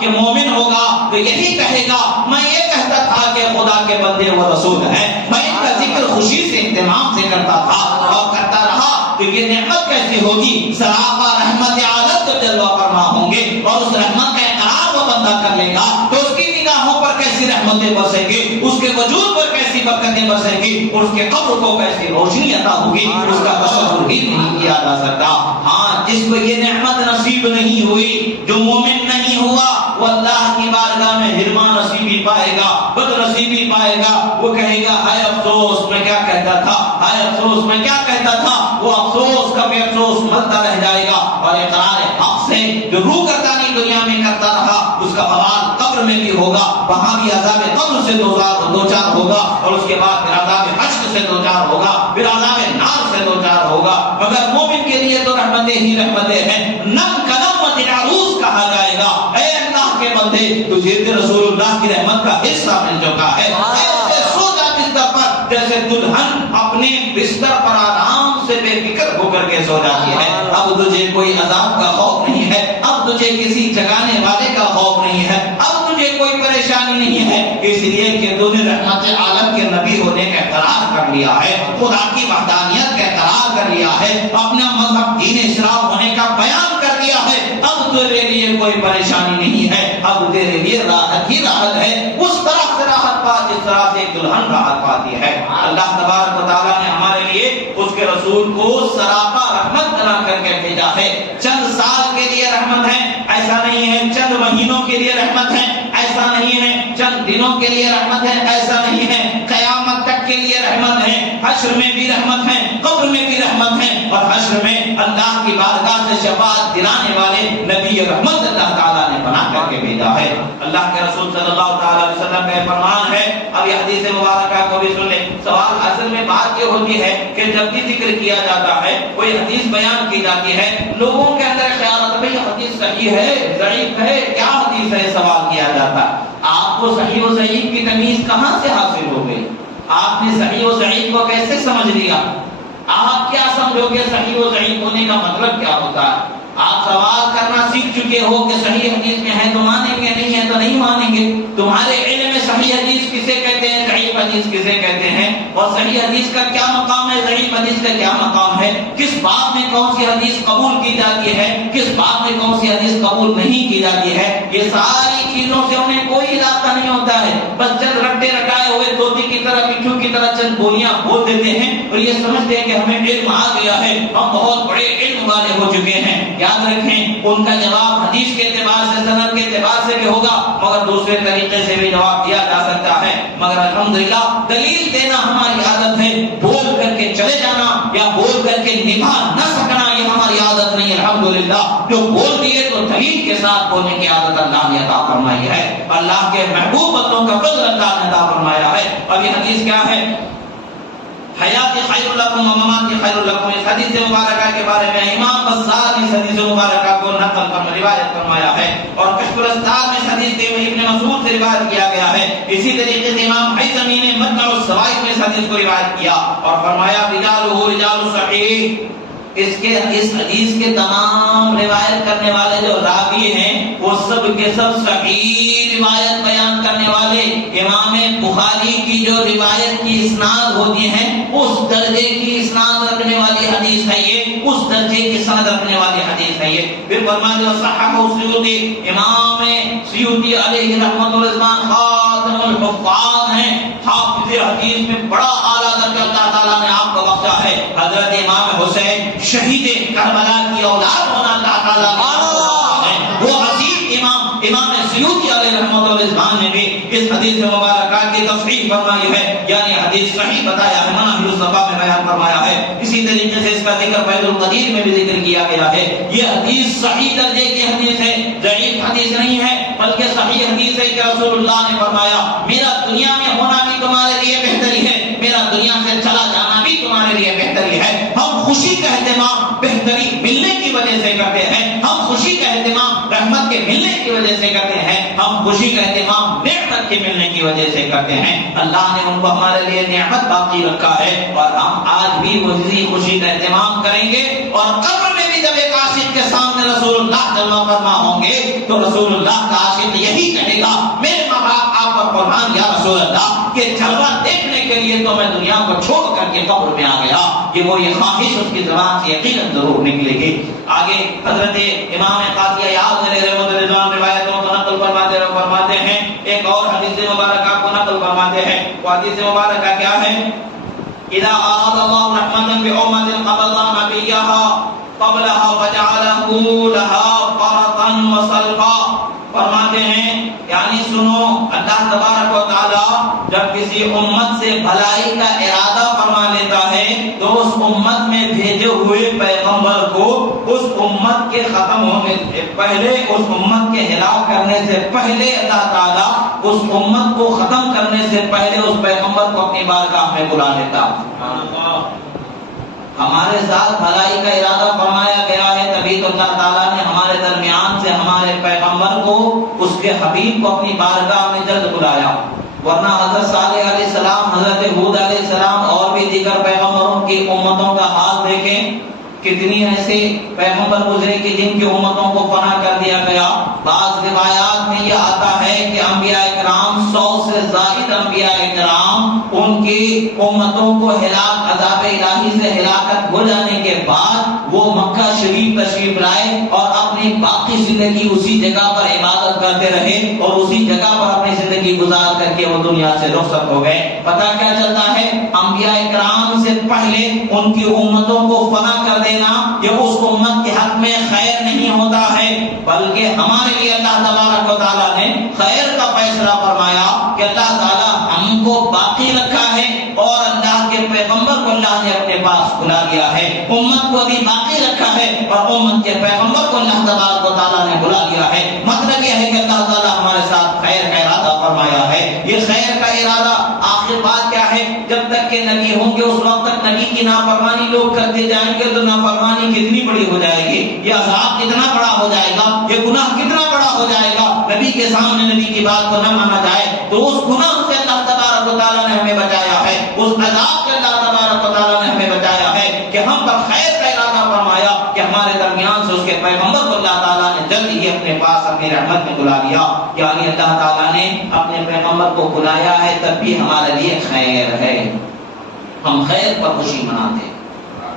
کہ مومن ہوگا تو یہی کہے گا میں یہ کہتا تھا کہ خدا کے بندے وہ رسول ہیں، میں ان کا ذکر خوشی سے اہتمام سے کرتا تھا اور کرتا رہا، تو یہ نعمت کیسی ہوگی؟ صحابہ رحمت عالم تو جلوہ فرما ہوں گے، اور اس رحمت کا اقرار وہ بندہ کر لے گا تو اس کی نگاہوں پر کیسی رحمتیں برسیں گی، اس کے وجود پر کیسی برکتیں برسیں گی، اور اس کے قبر کو کیسی روشنی عطا ہوگی، اس کا تصور بھی نہیں کیا جا سکتا۔ ہاں جس کو یہ نعمت نصیب نہیں ہوئی، جو مومن نہیں ہوا، وہ اللہ کی بارگاہ میں حرمان نصیبی پائے گا، بد نصیبی پائے گا، وہ کہے گا ہائے افسوس میں کیا کہتا تھا، ہائے افسوس میں کیا کہتا تھا، وہ افسوس کا بھی افسوس ملتا رہ جائے گا، اور اقرار حق سے جو روح کرتا نہیں دنیا میں کرتا رہا اس کا بوال قبر میں بھی ہوگا، وہاں بھی عذاب قبر سے دوچار ہوگا، اور اس کے بعد پھر عذاب حشر سے دوچار ہوگا، پھر عذاب نار سے دوچار ہوگا۔ مگر مومن کے لیے تو رحمتیں ہی رحمتیں ہیں، نم کنمت العروس کہا جائے گا اے اللہ کے بندے تجھے رسول اللہ کی رحمت کا حصہ مل چکا ہے، ایسے سو جا بستر پر جیسے دلہن اپنے بستر پر آرام سے بے فکر ہو کر کے سو جاتی ہے۔ اب تجھے کوئی عذاب کا خوف نہیں ہے، اب تجھے کسی جگانے والے کا خوف نہیں ہے، اب تجھے کوئی پریشانی نہیں ہے، اس لیے کہ تو نے رحمت عالم کے نبی ہونے کا اقرار کر لیا ہے، خدا کی وحدانیت کا اقرار کر لیا ہے، اپنا مذہب دین اسلام ہونے کا بیان کر دیا ہے، اب تیرے لیے کوئی پریشانی نہیں ہے، اب تیرے لیے راحت ہی راحت ہے، اس طرح سے راحت پا جس طرح سے دلہن راحت پاتی ہے۔ اللہ تبارک و تعالیٰ نے ہمارے لیے اس کے رسول کو سراپا رحمت بنا کر کے بھیجا ہے، چند سال کے لیے رحمت ہے ایسا نہیں ہے، چند مہینوں کے لیے رحمت ہے ایسا نہیں ہے، چند دنوں کے لیے رحمت ہے ایسا نہیں ہے، قیامت تک کے لیے رحمت ہے، حشر میں بھی رحمت ہے، قبر میں بھی رحمت ہے، اور حشر میں اللہ کی بارگاہ سے شفاعت دلانے والے نبی رحمت اللہ تعالیٰ نے بنا کر کے بھیجا ہے۔ اللہ کے رسول صلی اللہ تعالیٰ علیہ وسلم کا فرمان ہے، اب یہ حدیث مبارکہ کو بھی سن لیں۔ سوال اصل میں بات یہ ہوتی ہے کہ جب بھی ذکر کیا جاتا ہے کوئی حدیث بیان کی جاتی ہے، لوگوں کے اندر خیال آتا ہے حدیث صحیح ہے ضعیف ہے، کیا حدیث ہے، سوال کیا جاتا ہے۔ آپ کو صحیح و ضعیف کی تمیز کہاں سے حاصل ہو گئی؟ آپ نے صحیح و ضعیف کو کیسے سمجھ لیا؟ آپ کیا سمجھو گے صحیح و ضعیف ہونے کا مطلب کیا ہوتا ہے؟ آپ سوال کرنا سیکھ چکے ہو کہ صحیح حدیث میں ہے تو مانیں گے، نہیں ہے تو نہیں مانیں گے۔ تمہارے علم میں صحیح حدیث کسے کہتے ہیں، ضعیف حدیث حدیث کسے کہتے ہیں اور صحیح حدیث کا کیا مقام ہے، ضعیف حدیث کا کیا مقام ہے، کس باب میں کون سی حدیث قبول کی جاتی ہے، کس باب میں کون سی حدیث قبول نہیں کی جاتی ہے، یہ ساری چیزوں سے انہیں کوئی علاقہ نہیں ہوتا ہے. بس چند رٹے رٹائے ہوئے طوطی کی طرح مٹھو کی طرح چند بولیاں بول دیتے ہیں اور یہ سمجھتے ہیں کہ ہمیں علم آ گیا ہے، ہم بہت بڑے علم والے ہو چکے ہیں. یاد رکھیں ان کا جواب حدیث کے اعتبار سے، سند کے اعتبار سے بھی ہوگا، مگر دوسرے طریقے سے بھی جواب دیا جا سکتا ہے. مگر الحمدللہ دلیل دینا ہماری عادت ہے، بول کر کے چلے جانا یا بول کر کے نبھا نہ سکنا یہ ہماری عادت نہیں. الحمدللہ جو بول دیے تو دلیل کے ساتھ بولنے کی عادت اللہ نے عطا فرمائی ہے. اللہ کے محبوب بندوں کا فضل اللہ نے عطا فرمایا ہے. اب یہ حدیث کیا ہے؟ حیات خیر لکم و ممات خیر لکم. اس حدیث مبارکہ کے بارے میں امام بزار نے اس حدیث مبارکہ کو نقل کر روایت فرمایا ہے اور کشف الاسرار میں اس حدیث کے ابن مسعود سے روایت کیا گیا ہے. اسی طریقے سے امام حیثمی نے مجمع الزوائد میں اس حدیث کو روایت کیا اور فرمایا رجالہ رجال صحیح. اس حدیث کے تمام روایت کرنے والے جو راوی ہیں وہ سب کے سب صحیح روایت بیان کرنے والے. امام بخاری کی جو روایت کی اسناد ہوتی ہیں اس درجے کی اسناد رکھنے والی حدیث ہے یہ، اس درجے کی سند رکھنے والی حدیث ہے یہ. پھر فرمایا صححہ السیوطی، امام سیوطی علیہ رحمۃ اللہ خاتم الحفاظ ہیں، حافظ حدیث میں بڑا اعلیٰ درجہ اللہ تعالیٰ نے آپ کو بخشا ہے. حضرت امام حسین شہید کربلا کی اولاد ہونا اللہ تعالیٰ نے وہ عظیم امام سیوطی علیہ رحمۃ اللہ نے بھی اس حدیث مبارکہ کی تصحیح فرمائی ہے، یعنی حدیث صحیح بتایا ہے، مناہج الصفا میں بیان فرمایا ہے. اسی طریقے سے اس کا ذکر فیض القدیر میں بھی ذکر کیا گیا ہے. یہ حدیث صحیح درجے کی حدیث ہے، ضعیف حدیث نہیں ہے بلکہ صحیح حدیث ہے کہ رسول اللہ نے فرمایا میرا دنیا میں ہونا بھی تمہارے لیے بہتری ہے، میرا دنیا سے چلا جانا بھی تمہارے لیے بہتری ہے. ہم خوشی کا اہتمام بہتری ملنے کی وجہ سے کرتے ہیں، ہم خوشی کا اہتمام رحمت کے ملنے کی وجہ سے کرتے ہیں، ہم خوشی کا اہتمام نعمت کے ملنے کی وجہ سے کرتے ہیں. اللہ نے ان کو ہمارے لیے نعمت باقی رکھا ہے اور ہم آج بھی وہی خوشی کا اہتمام کریں گے. اور قبر میں بھی جب ایک عاشق کے سامنے رسول اللہ جلوہ فرما ہوں گے تو رسول اللہ کا عاشق یہی کہے گا میرے ماں باپ آپ پر قربان یا رسول اللہ کہ جلوہ دیکھنے کے لیے تو میں دنیا کو چھوڑ کر کے قبر میں آ گیا. یہ خواہش اس کی زبان سے یقیناً ضرور نکلے گی. آگے حضرت امام قاضی عیاض علیہ رحمۃ اللہ روایتوں کو نقل فرماتے ہیں، ایک اور حدیث مبارکہ کو نقل فرماتے ہیں. وہ حدیث مبارکہ کیا ہے؟ اذا اراد الله رحمتا بامه قبض نبيها قبلها فجعله لها فرطا وسلفا. فرماتے ہیں یعنی سنو اللہ تبارک و تعالی جب کسی امت سے بھلائی کا ارادہ فرما لیتا ہے تو اس امت میں بھیجے ہوئے پیغمبر کو اس امت کے ختم ہونے سے پہلے، اس امت کے ہلاک کرنے سے پہلے اللہ تعالیٰ اس امت کو ختم کرنے سے پہلے اس پیغمبر کو اپنی بارگاہ میں بلا لیتا. ہمارے ساتھ بھلائی کا ارادہ فرمایا گیا ہے تبھی تو اللہ تعالیٰ نے ہمارے درمیان سے ہمارے پیغمبر کو، اس کے حبیب کو اپنی بارگاہ میں جلد بلایا. ورنہ حضرت صالح علیہ السلام، حضرت ہود علیہ السلام اور بھی دیگر پیغمبروں کی امتوں کا حال دیکھیں. کتنی ایسے پیغمبر گزرے کہ جن کی امتوں کو فنا کر دیا گیا. بعض روایات میں یہ آتا ہے کہ انبیاء اکرام 100 سے زائد انبیاء اکرام ان کی امتوں کو ہلاک، عذاب الہی سے ہلاکت ہو جانے کے بعد وہ مکہ شریف تشریف لائے اور اپنی باقی زندگی اسی جگہ پر عبادت کرتے رہے اور اسی جگہ پر اپنی زندگی گزار کر کے وہ دنیا سے رخصت ہو گئے. پتہ کیا چلتا ہے؟ انبیاء اکرام سے پہلے ان کی امتوں کو فنا کر دینا یہ اس امت کے حق میں خیر نہیں ہوتا ہے، بلکہ ہمارے لیے اللہ تبارک و تعالیٰ نے خیر کا فیصلہ فرمایا کہ اللہ تعالیٰ ہم کو باقی رکھا ہے اور اللہ کے پیغمبر کو اللہ نے اپنے پاس بلا لیا ہے. امت کو ابھی باقی رکھا ہے اور امت کے پیغمبر کو اللہ تبارک و تعالیٰ نے بلا لیا ہے. مطلب یہ ہے کہ اللہ تعالیٰ ہمارے ساتھ خیر کا ارادہ فرمایا ہے. یہ خیر کا ارادہ آخر بات کیا ہے؟ جب تک کہ نبی ہوں گے اس وقت تک نبی کی نافرمانی لوگ کرتے جائیں گے تو نافرمانی کتنی بڑی ہو جائے گی، یہ عذاب کتنا بڑا ہو جائے گا، یہ گناہ کتنا بڑا ہو جائے گا. نبی کے سامنے نبی کی بات کو نہ مانا جائے تو اس گناہ سے اللہ تبارک و تعالیٰ نے ہمیں بچایا ہے، اس عذاب سے اللہ تبارک و تعالیٰ نے ہمیں بچایا ہے کہ ہم پر خیر کا ارادہ فرمایا کہ ہمارے ہمارے درمیان سے اس کے پیغمبر کو اللہ تعالیٰ نے جلد ہی اپنے پاس اپنی رحمت میں بلا لیا. یعنی اللہ تعالیٰ نے اپنے پیغمبر کو بلایا ہے تب بھی ہمارے لیے خیر ہے. ہم خیر پر خوشی مناتے ہیں,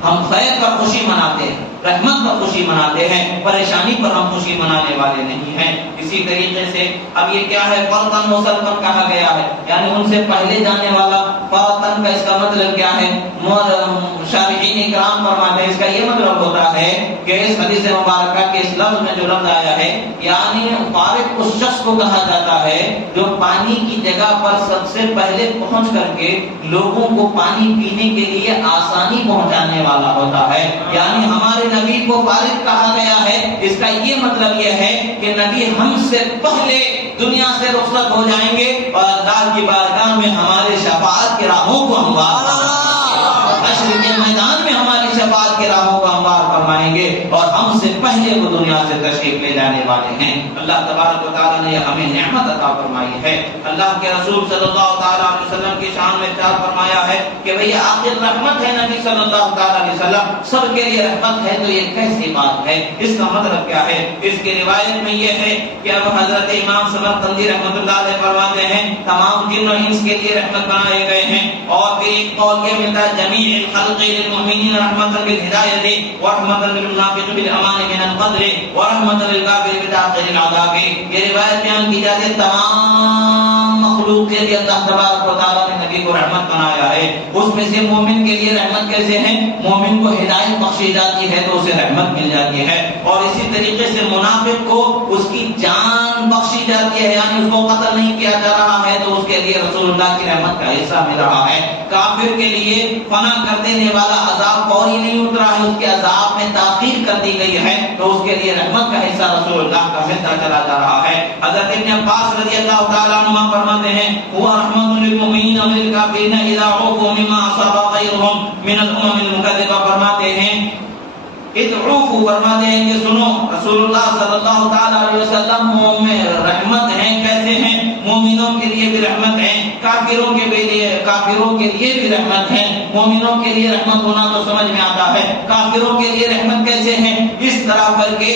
ہم خیر پر خوشی مناتے ہیں, رحمت پر خوشی مناتے ہیں, پریشانی پر ہم خوشی منانے والے نہیں ہیں. اسی طریقے سے اب یہ کیا ہے, فرتن مسلمان کہا گیا ہے, یعنی ان سے پہلے جانے والا. فرتن کا اس کا مطلب کیا ہے؟ شارحین اکرام فرماتے ہیں اس کا یہ مطلب ہوتا ہے کہ اس حدیث مبارکہ کے اس لفظ میں جو لفظ آیا ہے, یعنی فارغ اس شخص کو کہا جاتا ہے جو پانی کی جگہ پر سب سے پہلے پہنچ کر کے لوگوں کو پانی پینے کے لیے آسانی پہنچانے والا ہوتا ہے. یعنی ہمارے نبی کو فارغ کہا گیا ہے, اس کا یہ مطلب یہ ہے کہ نبی ہم سے پہلے دنیا سے رخصت ہو جائیں گے اور اللہ کی بارگاہ میں ہمارے شفاعت کی راہوں کو ہموار حشر کے میدان میں ہماری شفاعت کی راہوں کو ہموار فرمائیں گے اور ہم سے پہلے وہ دنیا سے تشریف لے جانے والے ہیں. اللہ تبارک و تعالیٰ نے ہمیں نعمت عطا فرمائی ہے. اللہ کے رسول صلی اللہ تعالیٰ علیہ وسلم کی شان میں ارشاد فرمایا ہے کہ بھئی آخر رحمت ہے نبی صلی اللہ تعالیٰ علیہ وسلم, سب کے لیے رحمت ہے. تو یہ کیسی بات ہے, اس کا مطلب کیا ہے؟ اس کی روایت میں یہ ہے کہ اب حضرت امام سمرقندی رحمۃ اللہ علیہ فرماتے ہیں تمام جن و انس کے لیے رحمت بنائے گئے ہیں. اور پھر ایک قول یہ ملتا ہے جمیع الخلق للمؤمنین رحمۃ بالہدایۃ ورحمۃ للمنافق بالامان من القدر ورحمۃ للکافر بتاخیر العذاب. یہ روایت بیان کی جاتی ہے تمام مخلوق کے لیے اللہ تبارک و تعالیٰ نے نبی کو رحمت بنایا ہے. اس میں سے مومن کے لیے رحمت کیسے ہے؟ مومن کو ہدایت بخشی جاتی ہے تو اسے رحمت مل جاتی ہے. اور اسی طریقے سے منافق کو اس کی جان بخشی جاتی ہے, یعنی اس کو قتل نہیں کیا جا رہا ہے تو اس کے لیے رسول اللہ کی رحمت کا حصہ مل رہا ہے. کافر کے لیے فنا کر دینے والا عذاب فوری نہیں اترا ہے, اس کے عذاب میں تاخیر کر دی گئی ہے تو اس کے لیے رحمت کا حصہ رسول اللہ کا ملتا چلا جا رہا ہے. حضرت ابن عباس رضی اللہ تعالیٰ عنہ فرماتے ہیں هو رحمت للمؤمنین وللکافرین اذا عوفوا مما اصاب غیرهم من الامم المکذبہ. فرماتے ہیں ادعوفوا, فرماتے ہیں کہ سنو رسول اللہ صلی اللہ تعالیٰ علیہ وسلم مومن رحمت ہیں. کیسے ہیں؟ مومنوں کے لیے بھی رحمت ہے, کافروں کے لیے بھی رحمت ہے. مومنوں کے لیے رحمت ہونا تو سمجھ میں آتا ہے, کافروں کے لیے رحمت کیسے ہے؟ اس طرح کر کے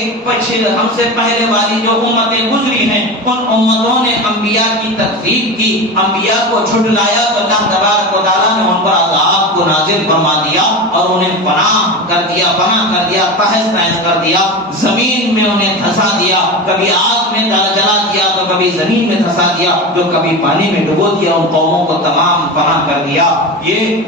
ہم سے پہلے والی جو امتیں گزری ہیں ان امتوں نے انبیاء کی تکذیب کی, انبیاء کو جھٹلایا تو اللہ تبارک و تعالیٰ نے ان پر عذاب کو نازل فرما دیا اور انہیں فنا کر دیا, تہس نہس کر دیا, زمین میں انہیں دھسا دیا, کبھی آگ میں جلا دیا تو کبھی زمین میں دھسا دیا, جو کبھی پانی میں ڈبو دیا, ان قوموں کو تمام فنا کر دیا. یہ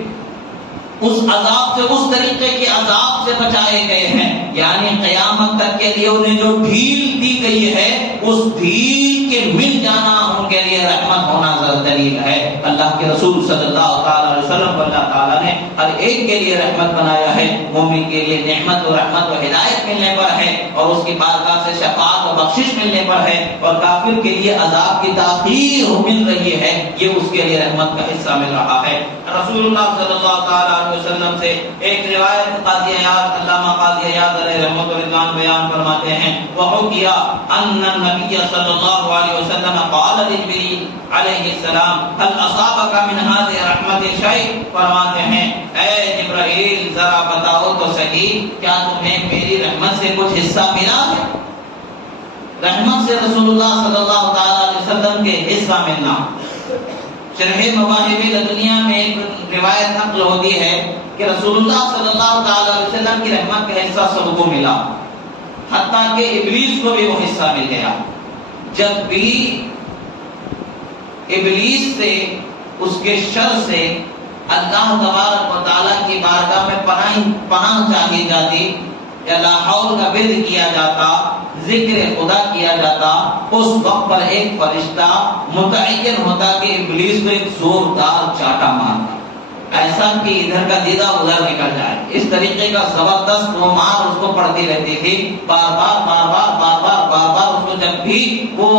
اس عذاب سے, اس طریقے کے عذاب سے بچائے گئے ہیں. یعنی قیامت تک کے لیے انہیں جو ڈھیل دی گئی ہے اس ڈھیل کے مل جانا ان کے لیے رحمت ہونا دلیل ہے. اللہ کے رسول صلی اللہ تعالیٰ علیہ وسلم اللہ تعالیٰ نے ہر ایک کے لیے رحمت بنایا ہے. مومن کے لیے نعمت و رحمت و ہدایت ملنے پر ہے اور اس کی بارگاہ سے شفاعت و بخشش ملنے پر ہے, اور کافر کے لیے عذاب کی تاخیر مل رہی ہے, یہ اس کے لیے رحمت کا حصہ مل رہا ہے. رسول اللہ صلی اللہ تعالیٰ علیہ وسلم سے ایک روایت قاضی عیاض علامہ قاضی عیاض علیہ رحمۃ اللہ بیان فرماتے ہیں وحکیا ان النبی صلی اللہ علیہ وسلم قال لجبریل علیہ السلام هل اصابك من هذه رحمت شیء. فرماتے ہیں اے جبرائیل ذرا بتاؤ تو صحیح کیا تمہیں میری رحمت سے کچھ حصہ ملا ہے؟ رحمت سے رسول اللہ صلی اللہ تعالیٰ علیہ وسلم کے حصہ ملنا. شرح مواہب لدنیا میں ایک روایت نقل ہوتی ہے کہ رسول اللہ صلی اللہ تعالیٰ علیہ وسلم کی رحمت کا حصہ سب کو ملا, حتیٰ کہ ابلیس کو بھی وہ حصہ مل گیا. جب بھی ابلیس سے, اس کے شر سے اللہ تبارک و تعالیٰ کی بارگاہ میں پناہ چاہی جاتی, یا لا حول کا ورد کیا جاتا, ذکر خدا کیا جاتا, اس وقت پر ایک فرشتہ متعین ہوتا کہ ابلیس کو ایک زوردار چاٹا مارتا, ایسا کہ ادھر کا دیدہ ادھر نکل جائے. اس طریقے کا زبردست وہ مار اس کو پڑتی رہتی تھی, بار بار اس کو جب بھی وہ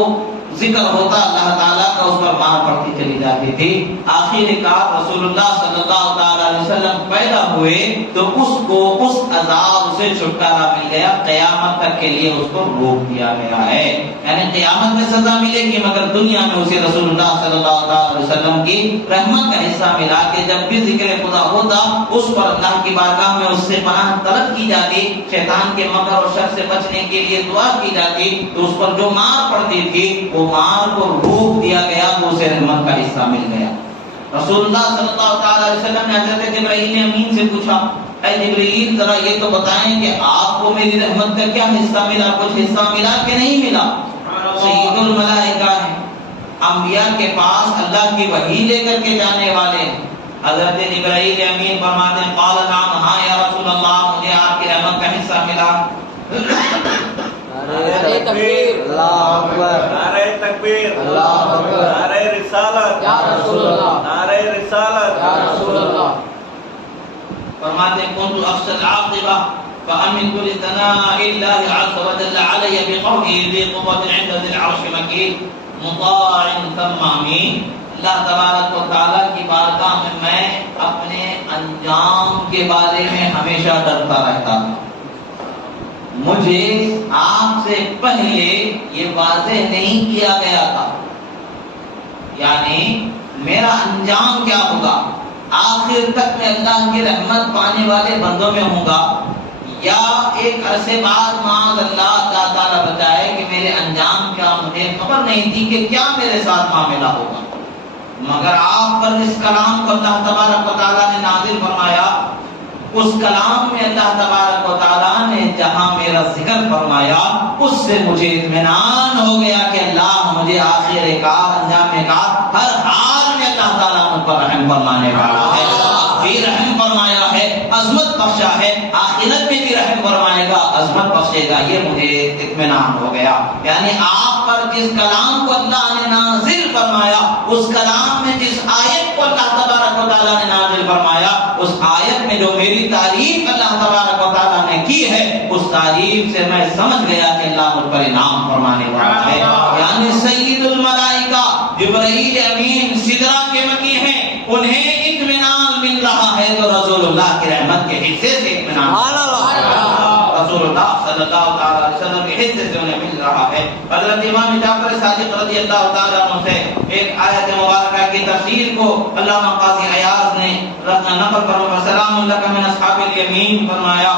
ذکر ہوتا اللہ تعالیٰ کا اس پر مار پڑتی چلی جاتی تھی. آخر کار رسول اللہ صلی اللہ تعالیٰ علیہ علیہ وسلم پیدا ہوئے تو اس کو اس عذاب سے چھٹکارا مل گیا، قیامت تک کے لیے اس کو روک دیا گیا ہے. یعنی قیامت میں سزا ملے گی مگر دنیا میں اسے رسول اللہ صلی اللہ علیہ وسلم کی رحمت کا حصہ ملا کہ جب بھی ذکر خدا ہوتا اس پر اللہ کی بارگاہ میں اس سے پناہ طلب کی جاتی، شیطان کے مکر اور شر سے بچنے کے لیے دعا کی جاتی، تو اس پر جو مار پڑتی تھی وہ مار کو روک دیا گیا تو اسے رحمت کا حصہ مل گیا. رسول اللہ صلی اللہ علیہ وسلم نے حضرت جبرائیل امین سے پوچھا، اے جبرائیل ذرا یہ تو بتائیں کہ آپ کو میری رحمت کا کیا حصہ ملا، کچھ حصہ ملا کہ نہیں ملا؟ سید الملائکہ ہیں، انبیاء کے پاس اللہ کی وحی لے کر کے جانے والے. حضرت جبرائیل امین فرماتے ہیں قال نعم، ہاں یا رسول اللہ مجھے آپ کی رحمت کا حصہ ملا. نعرہ تکبیر، اللہ اکبر، نعرہ تکبیر، اللہ اکبر، نعرہ رسالت، یا رسول اللہ، نعرہ رسالت، یا رسول اللہ. فرماتے ہیں كنت اخشى العاقبہ فامنت لثناء الله عز وجل علي بقوله ذي قوة عند ذي العرش مكين مطاع ثم امین. اللہ تبارک و تعالیٰ کی بارگاہ میں اپنے انجام کے بارے میں ہمیشہ ڈرتا رہتا تھا. مجھے آپ سے پہلے یہ واضح نہیں کیا گیا تھا، یعنی میرا انجام کیا ہوگا، آخر تک میں اللہ کی رحمت پانے والے بندوں میں ہوں گا یا ایک عرصے بعد معاذ اللہ تعالیٰ بچائے کہ میرے انجام کیا، مجھے خبر نہیں تھی کہ کیا میرے ساتھ معاملہ ہوگا. مگر آپ پر اس کلام کو اللہ تبارک و تعالیٰ نے نازل فرمایا. اس کلام میں اللہ تبارک و تعالیٰ نے جہاں میرا ذکر فرمایا اس سے مجھے اطمینان ہو گیا کہ اللہ مجھے آخر کار انجام کار ہر حال میں اللہ تعالیٰ مجھ پر رحم فرمانے والا ہے. بھی رحم فرمایا ہے، عظمت بخشا ہے، آخرت میں بھی رحم فرمائے گا، عظمت بخشے گا، یہ مجھے اطمینان ہو گیا. یعنی آپ پر جس کلام کو اللہ نے نازل فرمایا، اس کلام میں جس آیت کو اللہ تبارک و تعالیٰ نے نازل فرمایا، اس آیت میں جو میری تعریف اللہ تبارک و تعالیٰ نے کی ہے، اس تعریف سے میں سمجھ گیا کہ اللہ مجھ پر انعام فرمانے والا ہے. یعنی سید الملائکہ جبرائیل امین سدرہ کے مکی ہیں، انہیں اطمینان مل رہا ہے تو رسول اللہ کی رحمت کے حصے سے اطمینان رسول اللہ صلی اللہ علیہ وسلم کے حصے سے انہیں مل رہا ہے. حضرت امام جعفر صادق رضی اللہ تعالیٰ عنہ سے ایک آیت مبارکہ کی تفسیر کو علامہ قاضی عیاض نے نقل فرمایا، سلام لک من اصحاب الیمین فرمایا،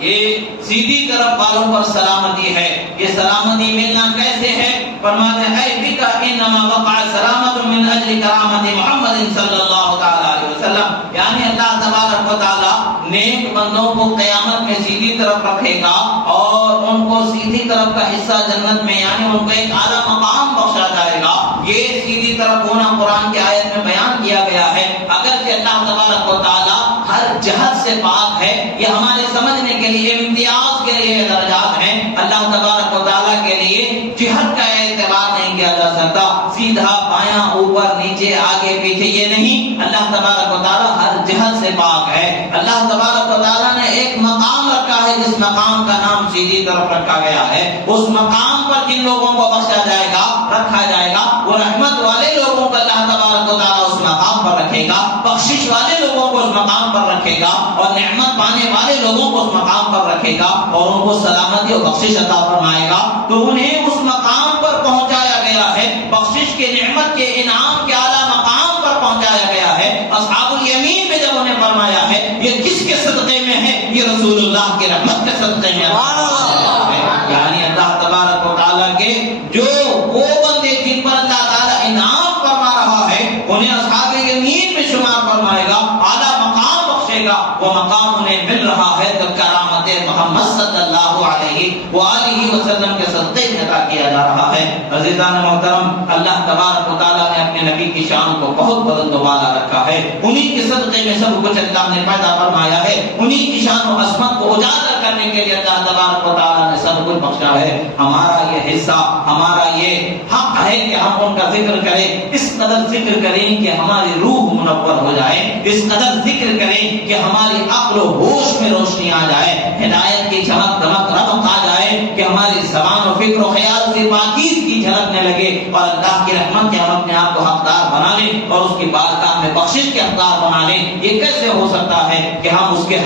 یہ سیدھی طرف والوں پر سلامتی ہے. یہ سلامتی ملنا کیسے ہے؟ فرماتے ہیں اے بک انما وقع سلامت من اجل کرامت محمد صلی اللہ علیہ وسلم. یعنی اللہ تبارک و تعالی نیک بندوں کو قیامت میں سیدھی طرف رکھے گا اور ان کو سیدھی طرف کا حصہ جنت میں، یعنی ان کو ایک اعلیٰ مقام بخشا جائے گا. یہ سیدھی طرف ہونا قرآن کی آیت میں بیان کیا گیا ہے. اگرچہ اللہ تبارک و تعالی ہر جہت سے پاک ہے، یہ ہمارے سمجھنے کے لیے امتیاز کے لیے درجات ہیں. اللہ تبارک و تعالیٰ کے لیے جہت کا اعتبار نہیں کیا جا سکتا، سیدھا بایاں اوپر نیچے آگے پیچھے یہ نہیں. اللہ تبارک و تعالیٰ ہر جہت سے پاک ہے. اللہ تبارک و تعالیٰ نے ایک مقام رکھا ہے جس مقام کا نام سیدھی طرف رکھا گیا ہے. اس مقام پر جن لوگوں کو بخشا جائے گا، رکھا جائے گا، وہ رحمت والے لوگوں کو اللہ تبارک و تعالیٰ اس مقام پر رکھے گا، بخشش والے لوگوں کو اس مقام پر رکھے گا اور نعمت پانے والے لوگوں کو اس مقام پر رکھے گا اور ان کو سلامتی اور بخشش عطا فرمائے گا. تو انہیں اس مقام پر پہنچایا گیا ہے، بخشش کے نعمت کے انعام کے اعلیٰ مقام پر پہنچایا گیا ہے. اصحاب الیمین میں جب انہیں فرمایا ہے یہ کس کے صدقے میں ہے؟ یہ رسول اللہ کی رحمت کے صدقے میں ہے. یعنی اللہ تبارک و تعالیٰ کے جو وہ بندے جن پر اللہ تعالیٰ انعام فرما رہا ہے انہیں اصحاب الیمین میں شمار فرمائے گا، اعلیٰ مقام بخشے گا. وہ مقام انہیں مل رہا ہے تو کرامت محمد صلی اللہ علیہ وآلہ وسلم کے صدقے میں عطا کیا جا رہا ہے. عزیزان محترم، اللہ تبارک و تعالیٰ نے اپنے نبی کی شان کو بہت بلند و بالا رکھا ہے. انہی کے صدقے میں سب کچھ اللہ نے پیدا فرمایا ہے. انہی کی شان و عظمت کو اجاگر کرنے کے لیے اللہ تبارک و تعالیٰ نے سب کچھ بخشا ہے. ہمارا یہ حصہ، ہمارا یہ حق ہے کہ ہم ان کا ذکر کریں. اس قدر ذکر کریں کہ ہماری روح منور ہو جائے، اس قدر ذکر کریں کہ ہماری عقل و ہوش میں روشنی آ جائے، ہدایت کی چمک دمک رمق آ جائے، کہ ہماری زبان و فکر و خیال سے پاکیزگی جھلکنے لگے اور اللہ کی رحمت کے ہم اپنے آپ کو حقدار بنا لیں اور اس کی بارگاہ میں بخشش کے حقدار بنا لیں.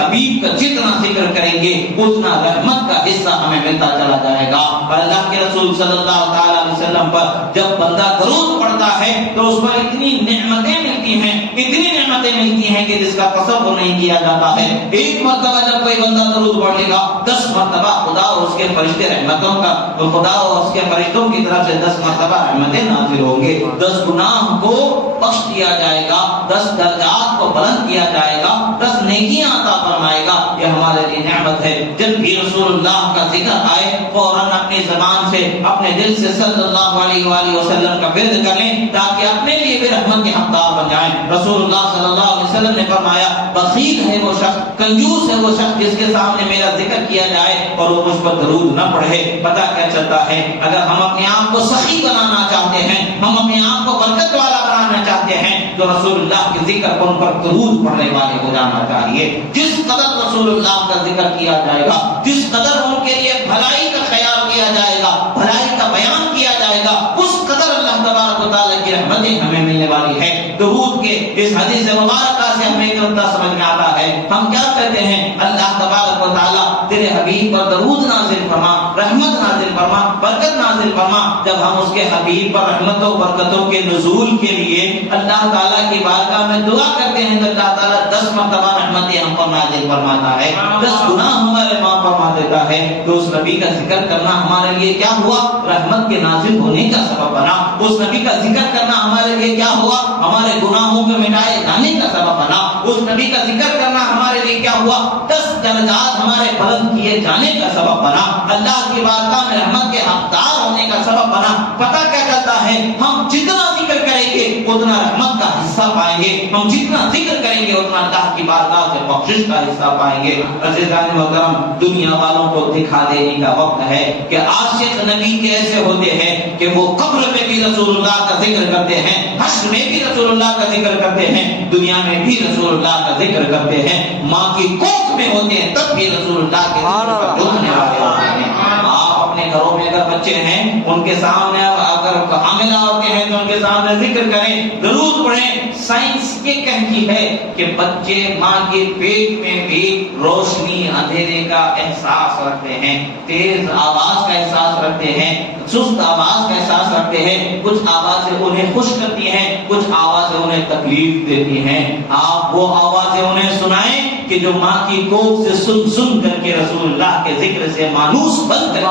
حبیب کا جتنا ذکر کریں گے اتنا رحمت کا حصہ ہمیں ملتا چلا جائے گا. اور اللہ کے رسول صلی اللہ تعالی علیہ وسلم پر جب بندہ درود پڑھتا ہے تو اس پر اتنی نعمتیں ملتی ہیں، اتنی نعمتیں ملتی ہیں کہ جس کا تصور نہیں کیا جاتا ہے. ایک مرتبہ جب کوئی بندہ درود پڑھ لے گا 10 مرتبہ خدا اور اس کے فرشتے رحمتوں کا، خدا اور اس کے فرشتوں کی طرف سے 10 مرتبہ رحمتیں نازل ہوں گے. 10 گناہ کو بخش دیا جائے گا، 10 درجات کو بلند کیا جائے گا، 10 نیکیاں عطا فرمائے گا. یہ ہمارے لیے نعمت ہے. جب بھی رسول اللہ کا ذکر آئے فوراً اپنی زبان سے، اپنے دل سے صلی اللہ علیہ وآلہ وسلم کا ورد کر لیں تاکہ اپنے لیے بھی رحمت کے حقدار بن جائیں. رسول اللہ صلی اللہ علیہ وسلم نے فرمایا بخیل ہے وہ شخص، کنجوس ہے وہ شخص جس کے سامنے میرا ذکر کیا جائے اور وہ مجھ پر درود نہ پڑھے. پتہ کیا چلتا ہے؟ اگر ہم اپنے آپ کو سخی بنانا چاہتے ہیں، ہم اپنے آپ کو برکت والا بنانا چاہتے ہیں تو رسول اللہ کے ذکر پر ان پر درود پڑھنے والے ہو جانا چاہیے. جس قدر رسول اللہ کا ذکر کیا جائے گا، جس قدر ان کے لیے بھلائی کا خیال کیا جائے گا، بھلائی کا بیان کیا جائے گا، اس قدر اللہ تبارک و تعالیٰ کی رحمتیں ہمیں ملنے والی ہے. درود کے اس حدیث مبارکہ سے ہمیں ایک نقطہ سمجھ میں آتا ہے. ہم کیا کہتے ہیں؟ اللہ تبارک و تعالیٰ تیرے حبیب پر درود نازل فرما، رحمت نازل فرما، برکت نازل فرما. جب ہم اس کے حبیب پر رحمتوں برکتوں کے نزول کے لیے اللہ تعالیٰ کی بارگاہ میں دعا کرتے ہیں تو اللہ تعالیٰ 10 مرتبہ رحمتیں ہم پر نازل فرماتا ہے، 10 گناہ ہمارے معاف فرما دیتا ہے. تو اس نبی کا ذکر کرنا ہمارے لیے کیا ہوا؟ رحمت کے نازل ہونے کا سبب بنا. اس نبی کا ذکر کرنا ہمارے لیے کیا ہوا؟ ہمارے گناہوں کے مٹائے جانے کا سبب بنا. اس نبی کا ذکر کرنا ہمارے لیے کیا ہوا؟ 10 درجات ہمارے بلند کیے جانے کا سبب بنا. اللہ کی بارگاہ میں رحمت کے حقدار ہونے کا سبب بنا. پتہ کیا چلتا ہے؟ ہم جتنا ذکر کریں گے اتنا رحمت کا حصہ پائیں گے، ہم جتنا ذکر کریں گے اتنا اللہ کی بارگاہ سے بخشش کا حصہ پائیں گے. عزیزان محترم، دنیا والوں کو دکھا دینے کا وقت ہے کہ عاشق نبی کیسے ہوتے ہیں کہ وہ قبر میں بھی رسول اللہ کا ذکر کرتے ہیں، حشر میں بھی رسول اللہ کا ذکر کرتے ہیں، دنیا میں بھی رسول اللہ کا ذکر کرتے ہیں. ماں کی کوکھ میں ہوتے ہیں تب بھی رسول اللہ کے ذکر پر جھومنے والے ہوتے ہیں. آپ اپنے گھروں میں اگر بچے ہیں ان کے سامنے، اگر حاملہ ہوتے ہیں تو ان کے سامنے ذکر کریں، درود پڑھیں. سائنس یہ کہتی ہے کہ بچے ماں کے پیٹ میں بھی روشنی اندھیرے کا احساس رکھتے ہیں، تیز آواز کا احساس رکھتے ہیں، سست آواز کا احساس رکھتے ہیں. کچھ آوازیں انہیں خوش کرتی ہیں، کچھ آوازیں انہیں تکلیف دیتی ہیں. آپ وہ آوازیں انہیں سنائیں کہ جو ماں کی کوکھ سے سن سن کر کے رسول اللہ کے ذکر سے مانوس بن کر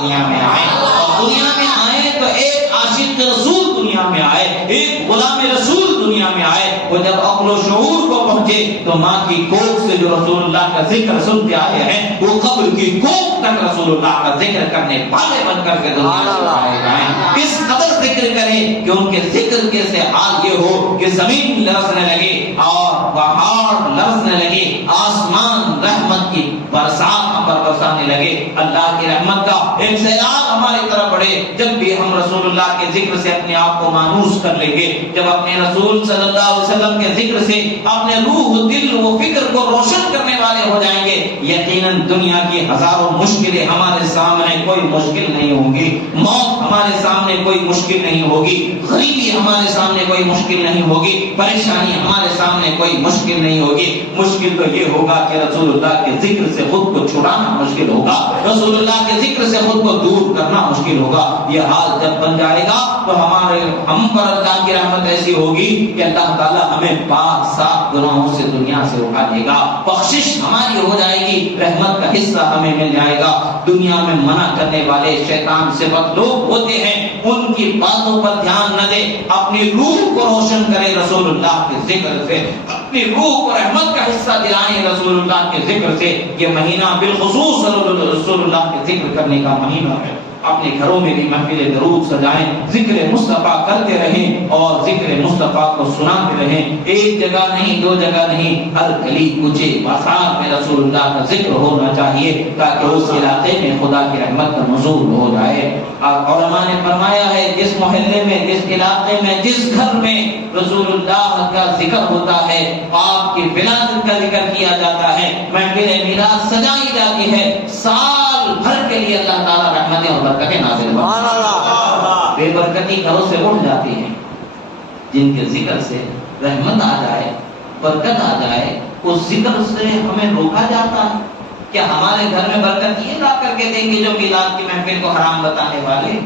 دنیا میں آئے. اور دنیا میں آئے تو ایک عاشق رسول دنیا میں آئے، ایک غلام رسول دنیا میں آئے. وہ جب عقل و شعور کو پہنچے تو ماں کی کوکھ سے جو رسول اللہ کا ذکر سنتے آئے ہیں وہ قبر کی کوکھ تک رسول اللہ کا ذکر کرنے والے بن کر کے دنیا سے آئے جائیں. اس قدر ذکر کریں کہ ان کے ذکر کے سے حال یہ ہو کہ زمین لرزنے لگے اور پہاڑ لرزنے لگے، آسمان رحمت کی برسات ہم پر برسانے لگے. اللہ کی رحمت کا ایک سیلاب ہماری طرف بڑھے. جب بھی ہم رسول اللہ کے ذکر سے اپنے آپ کو مانوس کر لیں گے، جب اپنے رسول صلی اللہ علیہ وسلم کے ذکر سے اپنے روح، دل و فکر کو روشن کرنے والے ہو جائیں گے، یقیناً دنیا کی ہزاروں مشکلیں ہمارے سامنے کوئی مشکل نہیں ہوں گی، موت ہمارے سامنے کوئی مشکل نہیں ہوگی، غریبی ہمارے سامنے کوئی مشکل نہیں ہوگی، پریشانی ہمارے سامنے کوئی مشکل نہیں ہوگی. مشکل تو یہ ہوگا کہ رسول اللہ کے ذکر سے خود کو چھڑانا مشکل ہوگا، رسول اللہ کے ذکر سے خود کو دور کرنا مشکل ہوگا. یہ حال جب بن جائے گا تو ہم پر اللہ کی رحمت ایسی ہوگی کہ اللہ تعالیٰ ہمیں پاک صاف گناہوں سے دنیا سے اٹھا دے گا، بخشش ہماری ہو جائے گی، رحمت کا حصہ ہمیں مل جائے گا. دنیا میں منع کرنے والے شیطان صفت لوگ ہوتے ہیں، ان کی باتوں پر دھیان نہ دے، اپنی روح کو روشن کرے رسول اللہ کے ذکر سے، اپنی روح کو رحمت کا حصہ دلائیں رسول اللہ کے ذکر سے. یہ مہینہ بالخصوص رسول اللہ کے ذکر کرنے کا مہینہ ہے. اپنے گھروں میں بھی محفل درود سجائیں، ذکر مصطفیٰ کرتے رہیں اور ذکر مصطفیٰ کو سناتے رہیں. ایک جگہ نہیں، دو جگہ نہیں، ہر گلی کوچے بازار میں رسول اللہ کا ذکر ہونا چاہیے تاکہ اس علاقے میں خدا کی رحمت کا نزول ہو جائے. علماء نے فرمایا ہے جس محلے میں، جس علاقے میں، جس گھر میں رسول اللہ کا ذکر ہوتا ہے، آپ کی ولادت کا ذکر کیا جاتا ہے، محفل میلاد سجائی جاتی ہے، سال بھر کے لیے اللہ تعالیٰ رحمتیں اور برکتیں نازل فرماتا ہے. بے برکتی گھروں سے اٹھ جاتی ہے. جن کے ذکر سے رحمت آ جائے، برکت آ جائے، اس ذکر سے ہمیں روکا جاتا ہے؟ کیا ہمارے گھر میں برکت یہ لا کر کے دیں گے جو میلاد کی محفل کو حرام بتانے والے؟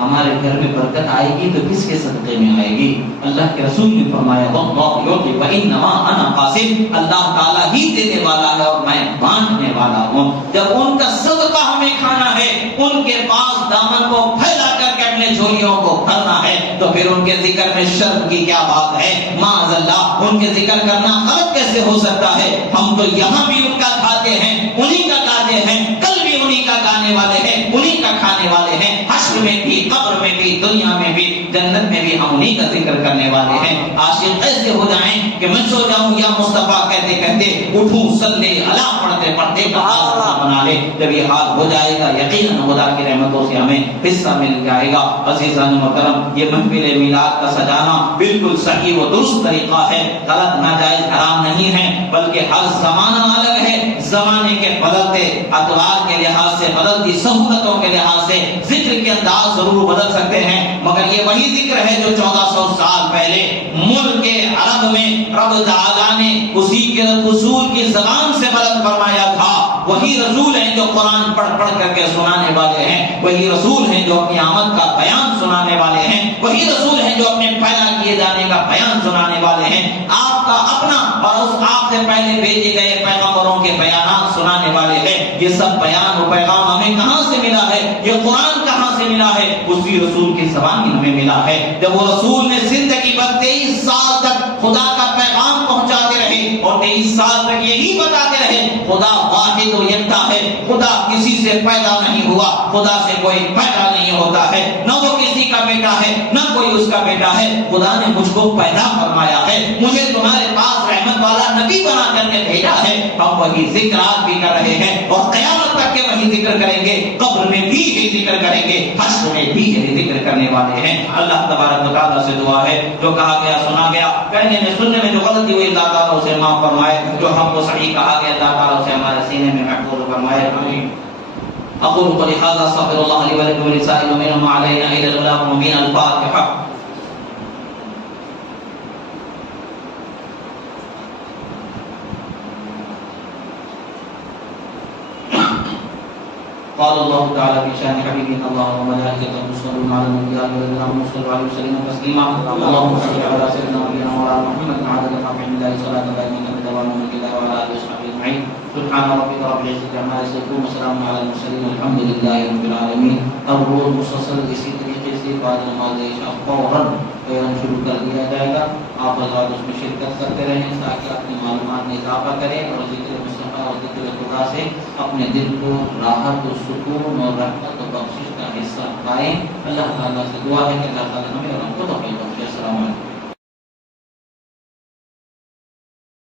ہمارے گھر میں برکت آئے گی تو کس کے صدقے میں آئے گی؟ اللہ کے رسول نے فرمایا واللہ یعطی وانما انا قاسم، اللہ تعالیٰ ہی دینے والا ہے اور میں بانٹنے والا ہوں۔ جب ان کا صدقہ ہمیں کھانا ہے، ان کے پاس دامن کو پھیلا کر کے اپنے جھولیوں کو بھرنا ہے، تو پھر ان کے ذکر میں شرم کی کیا بات ہے؟ معاذ اللہ، ان کے ذکر کرنا غلط کیسے ہو سکتا ہے؟ ہم تو یہاں بھی ان کا کھاتے ہیں، انہی کا گاتے ہیں، کل بھی انہی کا گانے والے ہیں، انہی کا کھانے والے ہیں، حشر میں بھی، قبر میں بھی، دنیا میں بھی، جنت میں بھی ہم انہی کا ذکر کرنے والے ہیں۔ عاشق ایسے ہو جائیں کہ میں سو جاؤں یا مصطفیٰ کہتے کہتے اٹھوں صلی علی پڑھتے پڑھتے بنا لے۔ جب یہ حال ہو جائے گا یقیناً خدا کی رحمتوں سے ہمیں حصہ مل جائے گا۔ عزیزان محترم، یہ محفل میلاد کا سجانا بالکل صحیح و درست طریقہ ہے، غلط ناجائز حرام نہیں ہے، بلکہ ہر زمانہ الگ ہے، زمانے کے بدلتے اطوار کے لحاظ سے، بدلتی سہولتوں کے لحاظ سے ذکر کے انداز ضرور بدل سکتے ہیں، مگر یہ وہی ذکر ہے جو 1400 سال پہلے ملک عرب میں رب تعالیٰ نے اسی کے رسول کی زبان سے بلند فرمایا تھا۔ وہی رسول ہیں جو قرآن پڑھ پڑھ کر کے سنانے والے ہیں، وہی رسول ہیں جو اپنی آمد کا بیان سنانے والے ہیں، وہی رسول ہیں جو اپنے پیدا کیے جانے کا بیان سنانے والے ہیں، آپ کا اپنا اور اس آپ سے پہلے بھیجے گئے پیغمبروں کے بیانات سنانے والے ہیں۔ یہ سب بیان و پیغام ہمیں کہاں سے ملا ہے؟ یہ قرآن کہاں سے ملا ہے؟ اسی رسول کی زبان میں ہمیں ملا ہے۔ جب وہ رسول نے زندگی بھر 23 سال تک خدا کا پیغام پہنچاتے رہے اور 23 سال تک یہی بتاتے رہے خدا واحد و یکتا ہے، خدا کسی سے پیدا نہیں ہوا، خدا سے کوئی پیدا نہیں ہوتا ہے، نہ وہ کسی کا بیٹا ہے نہ کوئی اس کا بیٹا ہے، خدا نے مجھ کو پیدا فرمایا ہے، مجھے تمہارے پاس رحمت والا نبی بنا کر کے بھیجا ہے۔ ہم وہی ذکر آج بھی کر رہے ہیں اور قیامت تک کے وہی ذکر کریں گے، قبر میں بھی یہی ذکر کریں گے، حشر میں بھی یہی ذکر کرنے والے ہیں۔ اللہ تبارک و تعالیٰ سے دعا ہے جو کہا گیا سنا گیا، کہنے میں سننے میں جو غلطی ہوئی اللہ تعالیٰ اسے معاف فرمائے، جو ہم کو صحیح کہا گیا اللہ تعالیٰ اسے ہمارے سینے میں محفوظ فرمائے۔ آمین۔ اقول قولي هذا استغفر الله لي ولكم ولسائر المؤمنين وعلينا الى البلاغ المبين۔ الفاتحة۔ قال الله تعالى في شان حبيبه الله وملائكته يصلون على النبي يا ايها الذين امنوا صلوا عليه وسلموا تسليما اللهم صل على سيدنا ونبينا وعلى محمد عدد ما في الله صلاه دائمه بدوام ملك الله وعلى اله وصحبه اجمعين سبحان ربك رب العزه عما يصفون وسلام على المرسلين والحمد لله رب العالمين۔ اب روز مسلسل اسی طریقے سے بعد نماز عشاء فوراً بیان شروع کر دیا جائے گا، آپ حضرات اس میں شرکت کرتے رہیں تاکہ اپنی معلومات میں اضافہ کریں اور ذکر مصطفیٰ اور ذکر خدا سے اپنے دل کو راحت و سکون اور رحمت و بخشش کا حصہ پائیں۔ اللہ تعالیٰ سے دعا ہے کہ اللہ تعالیٰ ہمیں اور ہم کو توفیق بخشے۔ السلام علیکم۔